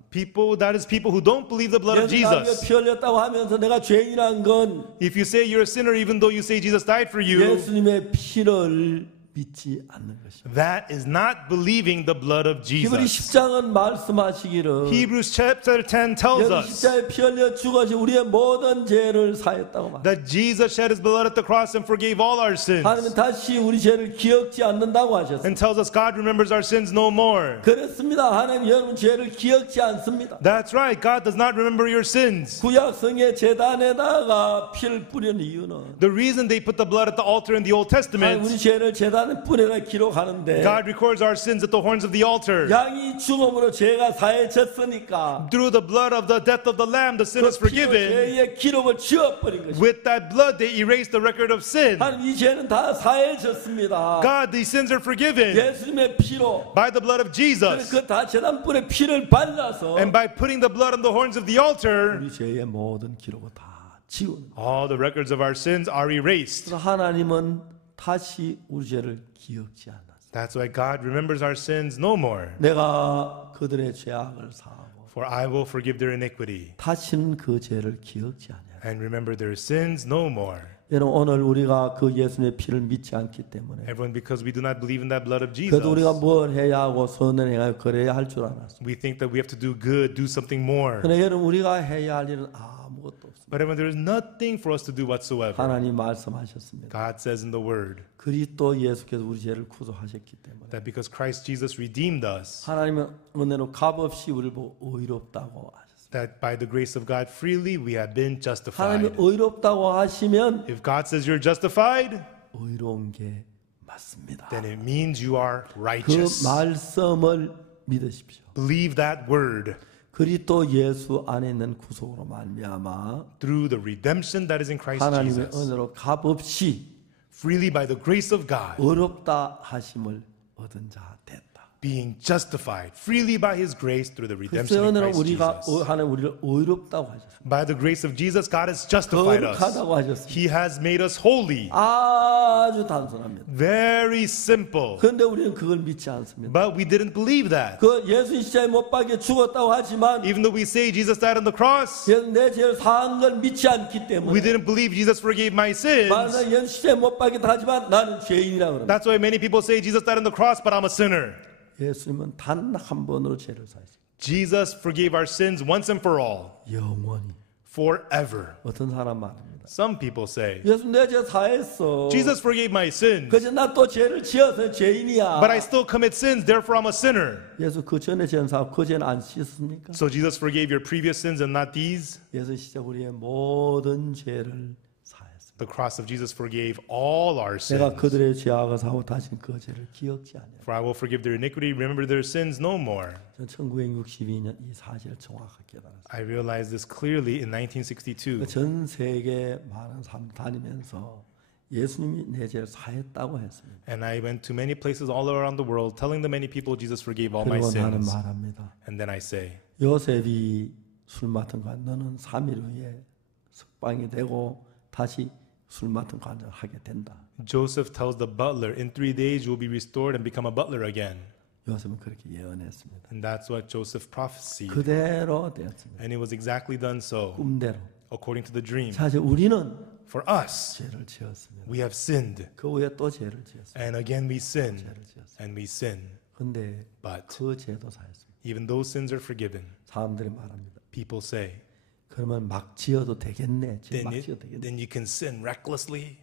That is people who don't believe the blood of 예수 나에게 Jesus. 피 흘렸다고 하면서 내가 죄인이란 건 If you say you're a sinner, even though you say Jesus died for you, 예수님의 피를 믿지 않는 것입니다. that is not believing the blood of 히브리 Jesus. 10장은 말씀하시기를 Hebrews chapter 10 tells 예수 us 십자가에 피 흘려 죽으시 우리의 모든 죄를 사했다고 말합니다. that Jesus shed his blood at the cross and forgave all our sins. 하나님은 다시 우리 죄를 기억지 않는다고 하셨습니다. And tells us God remembers our sins no more. 그렇습니다. 하나님 여러분 죄를 기억지 않습니다. That's right. God does not remember your sins. 구약성의 제단에다가 피를 뿌리는 이유는 The reason they put the blood at the altar in the Old 하나님 Testament, 우리 죄를 제단에 뿌리라 기록하는데 God records our sins at the horns of the altar. 양이 죽음으로 죄가 사해졌으니까 Through the blood of the death of the Lamb, the sin is 그 피로 forgiven. 죄의 기록을 지워버린 것입니다. With that blood, they erase the record of sin. 하나님 이 죄는 다 사해졌습니다. God, these sins are forgiven 예수님의 피로 by the blood of Jesus. 그 다 제단불에 피를 발라서 And by putting the blood on the horns of the altar, 우리 죄의 모든 기록을 다 지우는 거예요. all the records of our sins are erased. 그래서 하나님은 다시 우리 죄를 기억지 않았어요. That's why God remembers our sins no more. 내가 그들의 죄악을 사하고 For I will forgive their iniquity 다시는 그 죄를 기억지 아니하리라. and remember their sins no more. 여러분 오늘 우리가 그 예수님의 피를 믿지 않기 때문에 Everyone, because we do not believe in that blood of Jesus, 그래도 우리가 뭘 해야 하고 선을 행하여 그래야 할 줄 알았습니다. we think that we have to do good, do something more. 그러나 여러분 우리가 해야 할 일은 아무것도 없습니다. But everyone, there is nothing for us to do whatsoever. 하나님 말씀하셨습니다. God says in the Word 그리스도 예수께서 우리 죄를 구속하셨기 때문에 that because Christ Jesus redeemed us, 하나님은 은혜로 값없이 우리를 보고 의롭다고 하셨습니다. that by the grace of God freely we have been justified. 하나님이 의롭다고 하시면 If God says you're justified, 의로운 게 맞습니다. then it means you are 그 righteous. 말씀을 믿으십시오. Believe that word. 그리스도 예수 안에 있는 구속으로 말미암아 Through the redemption that is in Christ 하나님의 Jesus, 은혜로 값없이 freely by the grace of God, 의롭다 하심을 얻은 자 됐다. being justified freely by His grace through the 그리스도의 redemption in 은혜로 Christ 우리가 Jesus. 하나님 우리를 의롭다고 하셨습니다. By the grace of Jesus, God has justified us. 거룩하다고 하셨습니다. He has made us holy. 아주 단순합니다. Very simple. 그런데 우리는 그걸 믿지 않습니다. But we didn't believe that. 그 예수 십자가에 못 박혀 죽었다고 하지만 Even though we say Jesus died on the cross, 내 죄를 사한 걸 믿지 않기 we 때문에 didn't believe Jesus forgave my sins. 나는 예수 십자가에 못 박혔다 하지만 나는 죄인이라고 합니다. That's why many people say Jesus died on the cross, but I'm a sinner. 예수님은 단 한 번으로 죄를 사하셨습니다. Jesus forgave our sins once and for all, 영원히. forever. 어떤 사람 말합니다. Some people say, 예수 내 죄 사했어. Jesus forgave my sins, 그래서 나 또 죄를 지어서 죄인이야. but I still commit sins, therefore I'm a sinner. 예수 그 전에 죄는 사고 그 죄는 안 씻습니까? So Jesus forgave your previous sins and not these? 예수 십자가 우리의 모든 죄를 사했습니다. The cross of Jesus forgave all our 내가 sins. 그들의 죄악을 사고 다시 그 죄를 기억지 않아요. For I will forgive their iniquity, remember their sins no more. 전 1962년 이 사실을 정확하게 깨달았어요. I realized this clearly in 1962. 전 세계 많은 삶 다니면서 예수님이 내 죄를 사했다고 했습니다. And I went to many places all around the world telling the many people Jesus forgave all my 그리고 나는 sins. 말합니다. And then I say, 요셉이 술 맡은 관 너는 3일 후에 석방이 되고 다시 술 맡은 관을 하게 된다. Joseph tells the butler, in 3 days you will be restored and become a butler again. 요셉은 그렇게 예언했습니다. And that's what Joseph prophesied. 그대로 되었습니다. And it was exactly done so, 꿈대로. according to the dream. 사실 우리는 For us, 죄를 지었습니다. we have sinned. 그 후에 또 죄를 지었습니다. And again we sin. 죄를 지었습니다. And we sin. 근데 But 그 죄도 사했습니다. even those sins are forgiven. 사람들이 말합니다. People say, 그러면 막 지어도 되겠네. 죄 막 지어도 되겠네. then you can sin recklessly.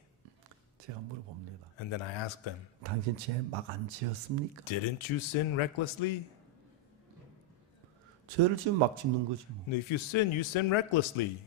제가 물어봅니다. And then I ask them, 당신 죄 막 안 지었습니까? didn't you sin recklessly? 죄를 지으면 막 짓는 거지. 뭐. If you sin, you sin recklessly.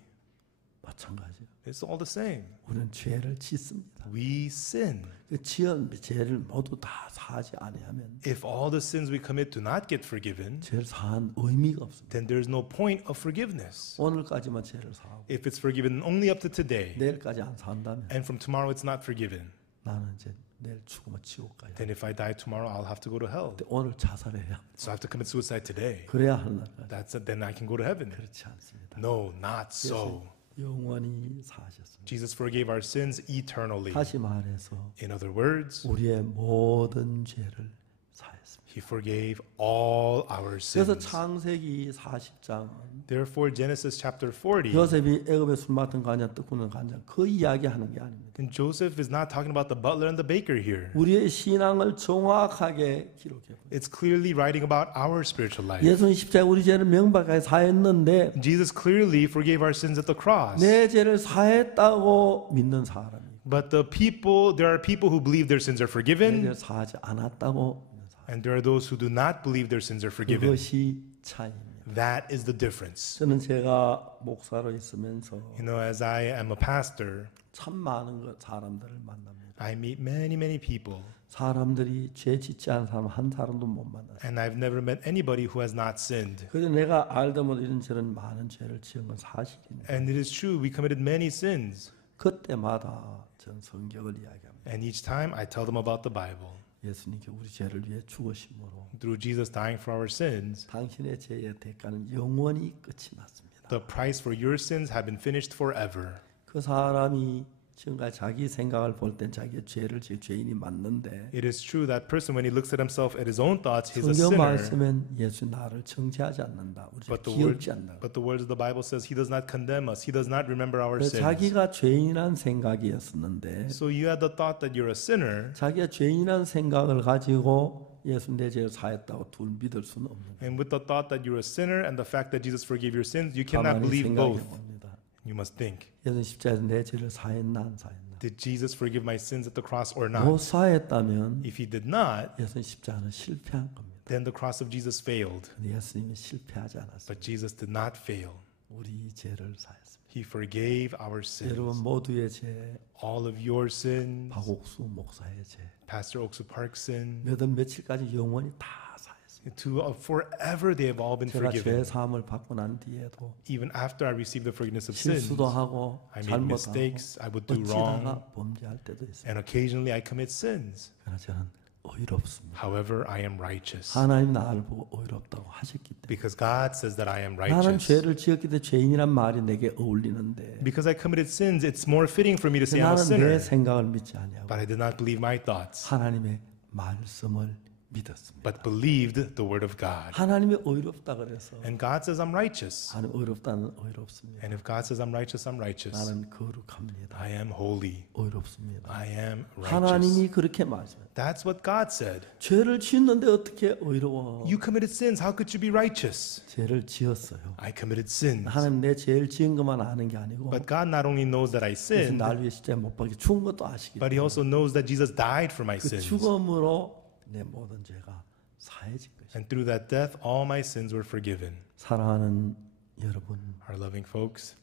마찬가지예요. It's all the same. 우리는 죄를 짓습니다. We sin. 그 지은 죄를 모두 다 사하지 아니하면 If all the sins we commit do not get forgiven, 죄를 사한 의미가 없습니다. then there is no point of forgiveness. 오늘까지만 죄를 사하고 If it's forgiven only up to today, 내일까지 안 산다면 and from tomorrow it's not forgiven, 나는 이제 내일 죽으면 지옥 가요. then if I die tomorrow, I'll have to go to hell. 근데 오늘 자살해야 합니다. So I have to commit suicide today. 그래야 하는 날. That's it, then I can go to heaven. 그렇지 않습니다. No, not so. 영원히 사하셨습니다. Jesus forgave our sins eternally. 다시 말해서 In other words, 우리의 모든 죄를 사했습니다. He forgave all our 그래서 sins. 창세기 40장은 Therefore, Genesis chapter 40, 요셉이 애굽에 술 맡은 간장, 뜨꾸는 간장 그 이야기하는 게 아닙니다. and Joseph is not talking about the butler and the baker here. 우리의 신앙을 정확하게 기록해. It's clearly writing about our spiritual life. 예수님 십자가 우리 죄를 명백하게 사했는데 Jesus clearly forgave our sins at the cross. 내 죄를 사했다고 믿는 사람이 But there are people who believe their sins are 내 forgiven, 죄를 사하지 않았다고 믿는 사람. and there are those who do not believe their sins are forgiven. 그것이 차이입니다. That is the difference. 저는 제가 목사로 있으면서 You know, as I am a pastor, 참 많은 사람들을 만납니다. I meet many people, 사람들이 죄 짓지 않은 사람 한 사람도 못 만나요. and I've never met anybody who has not sinned. 그래서 내가 알다 못해 이런저런 많은 죄를 지은 건 사실입니다. And it is true, we committed many sins. 그때마다 전 성경을 이야기합니다. And each time I tell them about the Bible. 예수님께 우리 죄를 위해 죽으심으로 Through Jesus dying for our sins, 당신의 죄의 대가는 영원히 끝이 났습니다. the price for your sins have been finished forever. 그 사람이 지금까지 자기 생각을 볼 땐 자기의 죄를 지은 죄인이 맞는데 It is true that person when he looks at himself at his own thoughts, he's a 성경 sinner. 말씀엔 예수 나를 정죄하지 않는다. 우리를 But 기억지 않는다. the words of the Bible says he does not condemn us. He does not remember our 그래서 sins. 자기가 죄인이란 생각이었었는데 So you had the thought that you're a sinner, 자기가 죄인이란 생각을 가지고 예수 내 죄를 사했다고 둘 믿을 수는 없는 거예요. and with the thought that you're a sinner and the fact that Jesus forgave your sins, you cannot 가만히 believe 생각해 both. 봅니다. You must think, 예수 십자가에서 내 죄를 사했나 안 사했나? did Jesus forgive my sins at the cross or 못 not? 사했다면 If he did not, 예수 십자가는 실패한 겁니다. then the cross of Jesus failed. 근데 예수님이 실패하지 않았어요. But Jesus did not fail. 우리 죄를 사했습니다. He forgave our 여러분 sins. 모두의 죄, All of your sins, 박옥수 목사의 죄, Pastor Oksu Park's sin, 몇월 며칠까지 영원히 다 사했습니다. forever they have all been 제가 죄 forgiven. 사함을 받고 난 뒤에도 Even after I received the forgiveness of sins, 실수도 하고 I made 잘못하고 mistakes, I would do wrong, 어찌다가 범죄할 때도 있어요. and occasionally I commit sins. 그러나 저는 의롭습니다. However, I am righteous. 하나님 나를 보고 의롭다고 하셨기 때문에 Because God says that I am 나는 righteous. 죄를 지었기 때문에 죄인이란 말이 내게 어울리는데 Because I committed sins, it's more fitting for me to say I'm a 나는 내 sinner. 생각을 믿지 아니하고 But I did not believe my thoughts, 하나님의 말씀을 믿었습니다. but believed the word of God. 하나님이 의롭다 그래서 And God says I'm righteous. 하나님 의롭다는 의롭습니다. And if God says I'm righteous, I'm righteous. 나는 거룩합니다. I am holy. 의롭습니다. I am righteous. 하나님이 그렇게 말씀해요. That's what God said. 죄를 지었는데 어떻게 의로워? You committed sins. How could you be righteous? 죄를 지었어요. I committed sins. 하나님 내 죄를 지은 것만 아는 게 아니고 But God not only knows that I 그래서 sinned, 날 위해 십자가에 못 박혀 죽은 것도 아시기 but He 때문에 also knows that Jesus died for my 그 sins. 죽음으로 내 모든 죄가 사해진 것이죠. And through that death, all my sins were forgiven. 사랑하는 여러분, Our loving folks,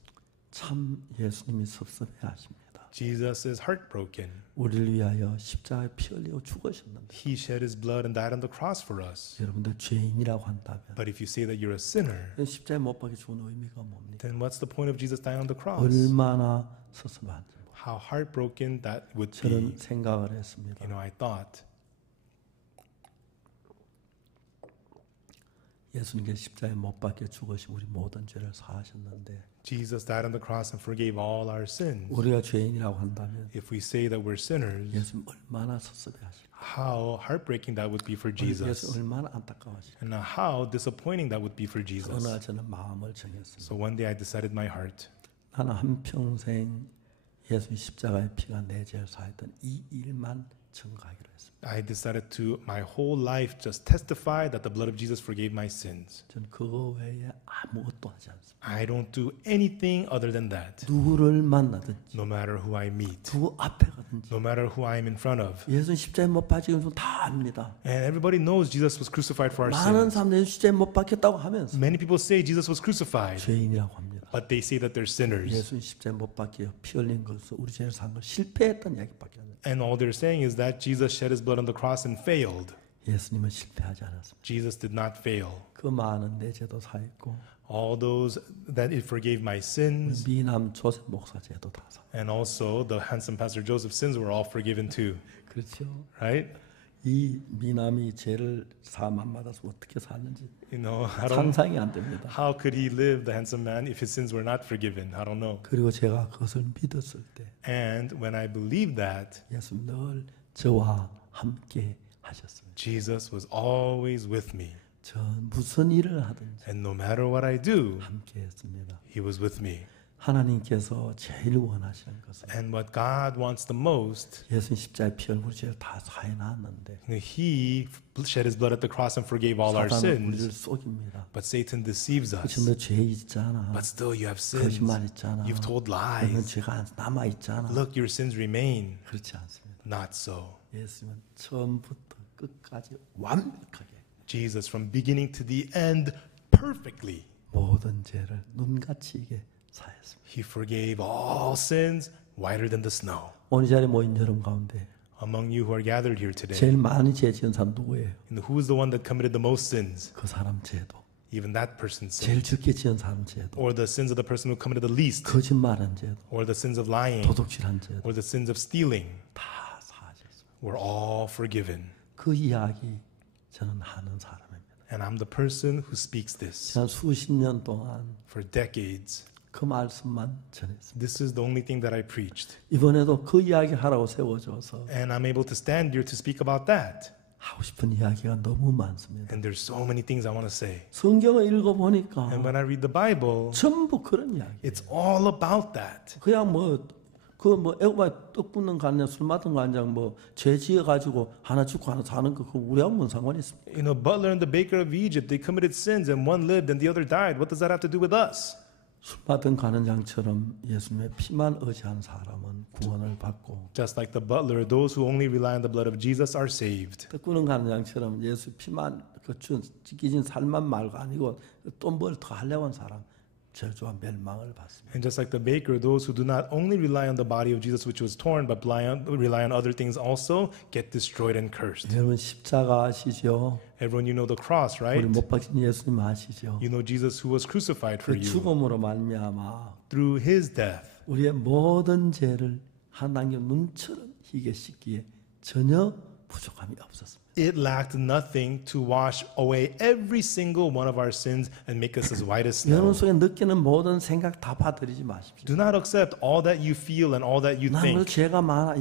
참 예수님이 섭섭해하십니다. Jesus is heartbroken. 우리를 위하여 십자가에 피 흘리고 죽으셨는데 He shed His blood and died on the cross for us. 여러분들 죄인이라고 한다면 But if you say that you're a sinner, 십자가에 못 박혀 죽은 의미가 뭡니까? then what's the point of Jesus dying on the cross? 얼마나 섭섭한지 How heartbroken that would be. 저는 생각을 했습니다. I thought 예수님께 십자가에 못 박혀 죽으신 우리 모든 죄를 사하셨는데 Jesus died on the cross and forgave all our sins. 우리가 죄인이라고 한다면 If we say that we're sinners, 예수님 얼마나 섭섭해하실까? how heartbreaking that would be for 예수 Jesus. 얼마나 안타까워하실까? And how disappointing that would be for 어느 Jesus. 날 저는 마음을 정했습니다. So one day I decided in my heart, 나는 한평생 예수님 십자가의 피가 내 죄를 사했던 이 일만 증거하기로 했습니다. I decided to, my whole life, just testify that the blood of Jesus forgave my sins. 저는 그거 외에 아무것도 하지 않습니다. I don't do anything other than that. 누구를 만나든지 No matter who I meet, 누구 앞에 가든지 no matter who I am in front of. 예수님 십자가에 못 박힌 건 다 압니다. And everybody knows Jesus was crucified for our 많은 sins. 사람들이 십자가에 못 박혔다고 하면서 Many people say Jesus was crucified, 죄인이라고 합니다. but they say that they're sinners. 예수님 십자가에 못 박혀 피 흘린 것으로 우리 죄를 산 걸 실패했던 이야기밖에 안 해요. And all they're saying is that Jesus shed his blood on the cross and failed. 예수님은 실패하지 않았습니다. Jesus did not fail. 그 많은 내 죄도 사했고 All those that it forgave my sins, 미남 조셉 목사 죄도 다 사. and also the handsome Pastor Joseph's sins were all forgiven too. 그렇죠. Right? 이 미남이 죄를 사함 받아서 어떻게 살는지 I don't. 상상이 안 됩니다. How could he live, the handsome man, if his sins were not forgiven? I don't know. 그리고 제가 그것을 믿었을 때 And when I believed that, 예수 늘 저와 함께 하셨습니다. Jesus was always with me. 전 무슨 일을 하든지 And no matter what I do, 함께 했습니다. he was with me. 하나님께서 제일 원하시는 것은 And what God wants the most, 예수님 십자가에 피 흘리고 죄를 다 사해 놨는데 he shed his blood at the cross and forgave all our 사단은 우리를 sins. 속입니다. But Satan deceives 그치 us. 너 죄 있잖아. But still you have sins. 거짓말 있잖아. You've told 너는 lies. 죄가 남아 있잖아. Look, your sins remain. 그렇지 않습니다. Not so. 예수님은 처음부터 끝까지 완벽하게 Jesus, from beginning to the end, perfectly, 모든 죄를 눈같이 이게 사했습니다. he forgave all sins whiter than the snow. 오늘 이 자리에 모인 여러분 가운데 Among you who are gathered here today, 제일 많이 죄 지은 사람 누구예요? and who is the one that committed the most sins? 그 사람 죄도. Even that person's 제일 sin. 적게 지은 사람 죄도. Or the sins of the person who committed the least. 거짓말한 죄도. Or the sins of lying. 도둑질한 죄도. Or the sins of stealing. 다 사하셨습니다. Were all forgiven. 그 이야기 저는 하는 사람입니다. And I'm the person who speaks this. 지난 수십 년 동안 For decades, 그 말씀만 전했습니다. This is the only thing that I preached. 이번에도 그 이야기 하라고 세워줘서 And I'm able to stand here to speak about that. 하고 싶은 이야기가 너무 많습니다. And there's so many things I want to say. 성경을 읽어보니까 And when I read the Bible, 전부 그런 이야기. it's all about that. 그냥 애고바에 떡 굽는 간장, 술 맡은 간장, 죄 지어가지고 하나 죽고 하나 사는 거, 그거 우리하고 뭔 상관이 있습니까? You know, Butler and the baker of Egypt, they committed sins and one lived and the other died. What does that have to do with us? 술 맡은 간장처럼 예수님의 피만 의지한 사람은 구원을 받고, Just like the butler, those who only rely on the blood of Jesus are saved. 떡 굽는 간장처럼 예수 피만 찢겨진 살만 말고 아니고 또 뭘 더 하려고 한 사람 저주와 멸망을 받습니다. And just like the baker, those who do not only rely on the body of Jesus which was torn, but rely on other things also, get destroyed and cursed. 여러분 십자가 아시죠? Everyone, you know the cross, 우리 right? 못 박힌 예수님 아시죠? You know Jesus who was crucified for 그 you. 죽음으로 말미암아 Through his death, 우리의 모든 죄를 하나님의 눈처럼 희게 씻기에 전혀 부족함이 없었습니다. it lacked nothing to wash away every single one of our sins and make us as white as 여러분 snow. 속에 느끼는 모든 생각 다 받아들이지 마십시오. Do not accept all that you feel and all that you 나는 think. 죄가 많아.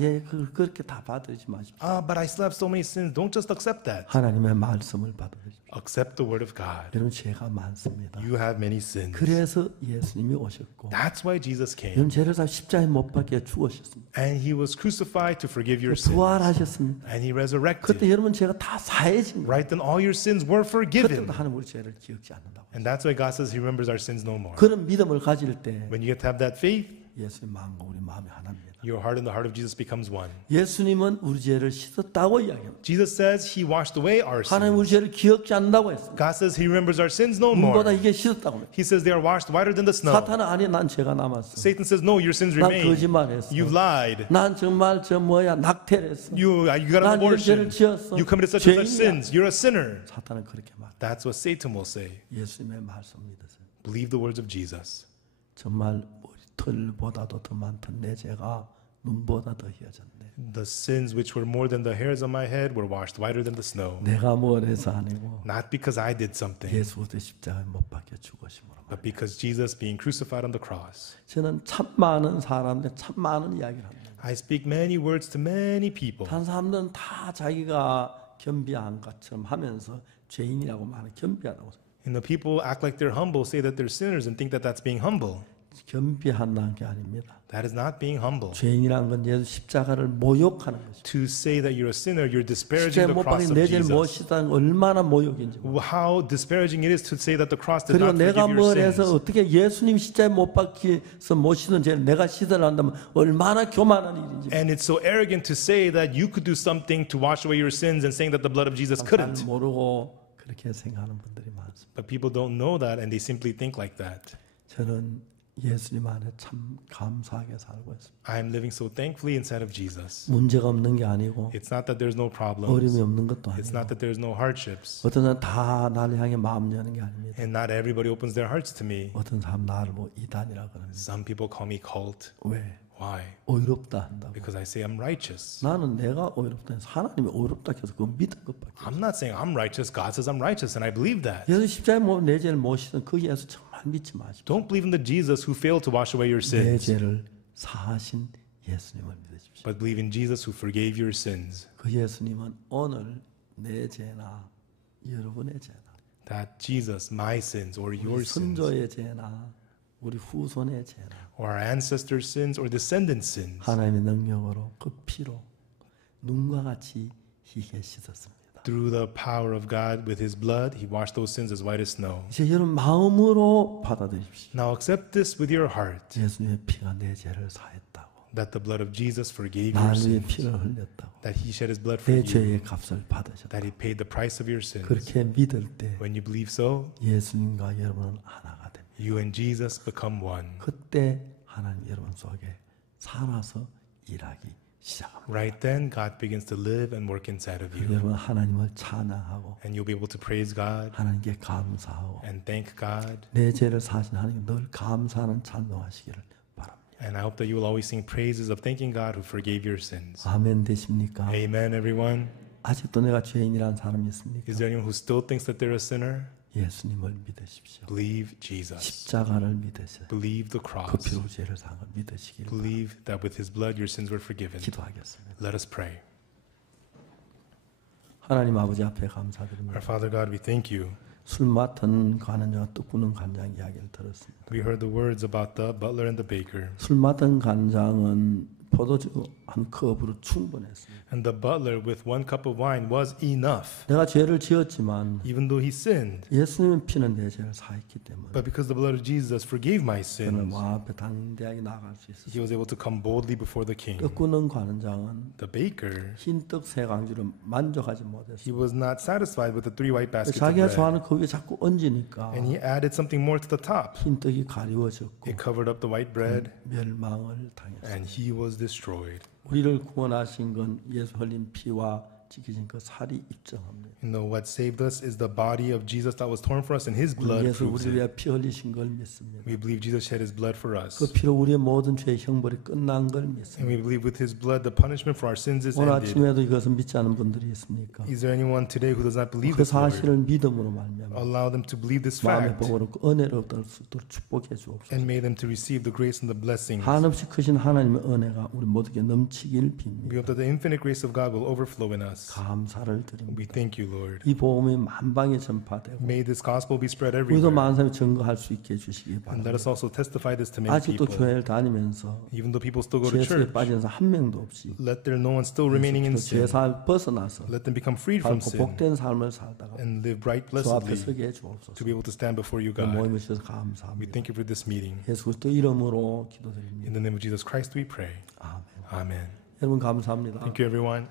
그렇게 다 받아들이지 마십시오. But I still have so many sins. Don't just accept that. 하나님의 말씀을 받아들이십시오. Accept the word of God. 여러분 죄가 많습니다. You have many sins. 그래서 예수님이 오셨고 That's why Jesus came. 여러분 죄를 다 십자가에 못 박혀 죽으셨습니다. And he was crucified to forgive your sins. 부활하셨습니다. And he 그때 resurrected. 여러분 죄가 다 사해진 거예요. Right then all your sins were forgiven. 그때도 하나님 우리 죄를 기억지 않는다고. And that's why God says he remembers our sins no more. 그런 믿음을 가질 때 When you get to have that faith, 예수님 마음과 우리 마음이 하나입니다. your heart and the heart of Jesus becomes one. 예수님은 우리 죄를 씻었다고 이야기합니다. Jesus says he washed away our 하나님 우리 sins. 죄를 기억지 않는다고 했습니다. God says he remembers our sins no 눈보다 more. 이게 씻었다고 합니다. He says they are washed whiter than the snow. 사탄은 아니 난 죄가 남았어. Satan says no, your sins 난 remain. 거짓말했어. You've lied. 난 정말 낙태를 했어. You got an 난 이런 죄를 abortion. 지었어. You committed such and such 죄인이야. sins. You're a sinner. 사탄은 그렇게 말. That's what Satan will say. 예수님의 말씀 믿으세요. Believe the words of Jesus. 정말 머리털보다도 더 많던 내 죄가 눈보다 더 희어졌네. The sins which were more than the hairs on my head were washed whiter than the snow. 내가 뭘 해서 아니고 Not because I did something, 예수 그리스도의 십자가에 못 박혀 죽으심으로. but because Jesus being crucified on the cross. 저는 참 많은 사람들 참 많은 이야기를 합니다. I speak many words to many people. 다른 사람들은 다 자기가 겸비한 것처럼 하면서 죄인이라고 말하는 겸비하다고. And the people act like they're humble, say that they're sinners, and think that that's being humble. 겸비한다는 게 아닙니다. That is not being humble. 죄인이라는 건 예수 십자가를 모욕하는 것입니다. To say that you're a sinner, you're disparaging 십자가에 the 못 cross 박힌 of 내 죄를 못 Jesus. 씻다는 건 얼마나 모욕인지. How disparaging it is to say that the cross did 그리고 not 내가 forgive your 뭘 해서 sins. 어떻게 예수님 십자가에 못 박혀서 못 씻은 죄를 내가 씻으려 한다면 얼마나 교만한 일인지. And it's so arrogant to say that you could do something to wash away your sins and saying that the blood of Jesus 잘 couldn't. 모르고 그렇게 생각하는 분들이 많습니다. But people don't know that and they simply think like that. 저는 예수님 안에 참 감사하게 살고 있습니다. I'm living so thankfully inside of Jesus. 문제가 없는 게 아니고 It's not that there's no problems. 어려움이 없는 것도 It's 아니고 not that there's no hardships. 어떤 사람 다 나를 향해 마음 여는 게 아닙니다. And not everybody opens their hearts to me. 어떤 사람 나를 이단이라 그럽니다. Some people call me cult. 왜? Why? 어이롭다 한다고. Because I say I'm righteous. 나는 내가 어이롭다 해서 하나님이 어이롭다 해서 그거 믿은 것밖에. I'm not saying I'm righteous. God says I'm righteous, and I believe that. 예수 십자가에 내 죄를 못 씻은 그 예수 정말 믿지 마십시오. Don't believe in the Jesus who failed to wash away your 내 sins, 죄를 사하신 예수님을 믿으십시오. but believe in Jesus who forgave your sins. 그 예수님은 오늘 내 죄나 여러분의 죄나 That Jesus, my sins or your 우리 sins, 선조의 죄나 우리 후손의 죄나 or our ancestors' sins or descendants' sins, 하나님의 능력으로 그 피로 눈과 같이 희게 씻었습니다. through the power of God with His blood, He washed those sins as white as snow. 이제 여러분 마음으로 받아들이십시오. Now accept this with your heart, 예수님의 피가 내 죄를 사했다고. that the blood of Jesus forgave your 나를 위해 sins, 피를 흘렸다고. that He shed His blood for 내 you, 죄의 값을 받으셨다. that He paid the price of your sins. 그렇게 믿을 때 When you believe so, 예수님과 여러분은 하나가 됩니다. you and Jesus become one. 그때 하나님 여러분 속에 살아서 일하기 시작합니다. Right then, God begins to live and work inside of you. 여러분 하나님을 찬양하고 And you'll be able to praise God 하나님께 감사하고 and thank God. 내 죄를 사신 하나님 늘 감사하는 찬송하시기를 바랍니다. And I hope that you will always sing praises of thanking God who forgave your sins. 아멘 되십니까? Amen, everyone. 아직도 내가 죄인이라는 사람이 있습니까? Is there anyone who still thinks that they're a sinner? 예수님을 믿으십시오. Believe Jesus. 십자가를 믿으세요. Believe the 그 cross. 피로 죄를 사한 걸 믿으시길 바랍니다. Believe that with his blood your sins were forgiven. 기도하겠습니다. Let us pray. 하나님 아버지 앞에 감사드립니다. Our Father God, we thank you. 술 맡은 간장과 떡 구는 간장 이야기를 들었습니다. We heard the words about the butler and the baker. 술 맡은 간장은 포도주 한 컵으로 충분했습니다. And the butler with 1 cup of wine was enough. 내가 죄를 지었지만 Even though he sinned. 예수님의 피는 내 죄를 사했기 때문에 But because the blood of Jesus forgave my 저는 sins, 왕 앞에 당대하게 나아갈 수 있었습니다. he was able to come boldly before the king. 떡 구는 간장은 The baker, 흰 떡 세 강주로 만족하지 못했어요. he was not satisfied with the 3 white baskets of 자기가 bread. 좋아하는 그 위에 자꾸 얹으니까 And he added something more to the top. 흰 떡이 가리워졌고 It covered up the white bread, 멸망을 당했어요. and he was destroyed. 우리를 구원하신 건 예수 흘린 피와 지키신 그 살이 입증합니다. You know, what saved us is the body of Jesus that was torn for us, and his blood 예수 proves 우리를 it. 위해 피 흘리신 걸 믿습니다. We believe Jesus shed his blood for us. 그 피로 우리의 모든 죄의 형벌이 끝난 걸 And 믿습니다. we believe with his blood the punishment for our sins is 오늘 ended. 아침에도 이것을 믿지 않은 분들이 있습니까? Is there anyone today who does not believe 그 this word? 사실을 믿음으로 말미암아 Allow them to believe this 마음의 fact 복으로 그 은혜를 얻을 수 있도록 축복해 주옵소서. and may them to receive the grace and the blessings. 한없이 크신 하나님의 은혜가 우리 모두에게 넘치길 We 빕니다. hope that the infinite grace of God will overflow in us. 감사를 We 드립니다. thank you, Lord. 이 복음이 만방에 전파되고 May this gospel be spread 우리도 everywhere. 많은 사람이 증거할 수 있게 해주시기 And 바랍니다. let us also testify this to many 아직도 people. 교회를 다니면서 Even though people still go to 죄 속에 church, 빠진 사람 한 명도 없이 let there no one still remaining in sin. 죄사를 벗어나서 Let them become freed from 밝고 sin 복된 삶을 살다가 and live right 주 앞에 blessedly 서게 해주옵소서. to be able to stand before you, 그 God. 모임을 주셔서 We 감사합니다. thank you for this meeting. 예수 그리스도 이름으로 기도드립니다. In the name of Jesus Christ we pray. 아멘. Amen. 여러분 감사합니다. Thank you, everyone.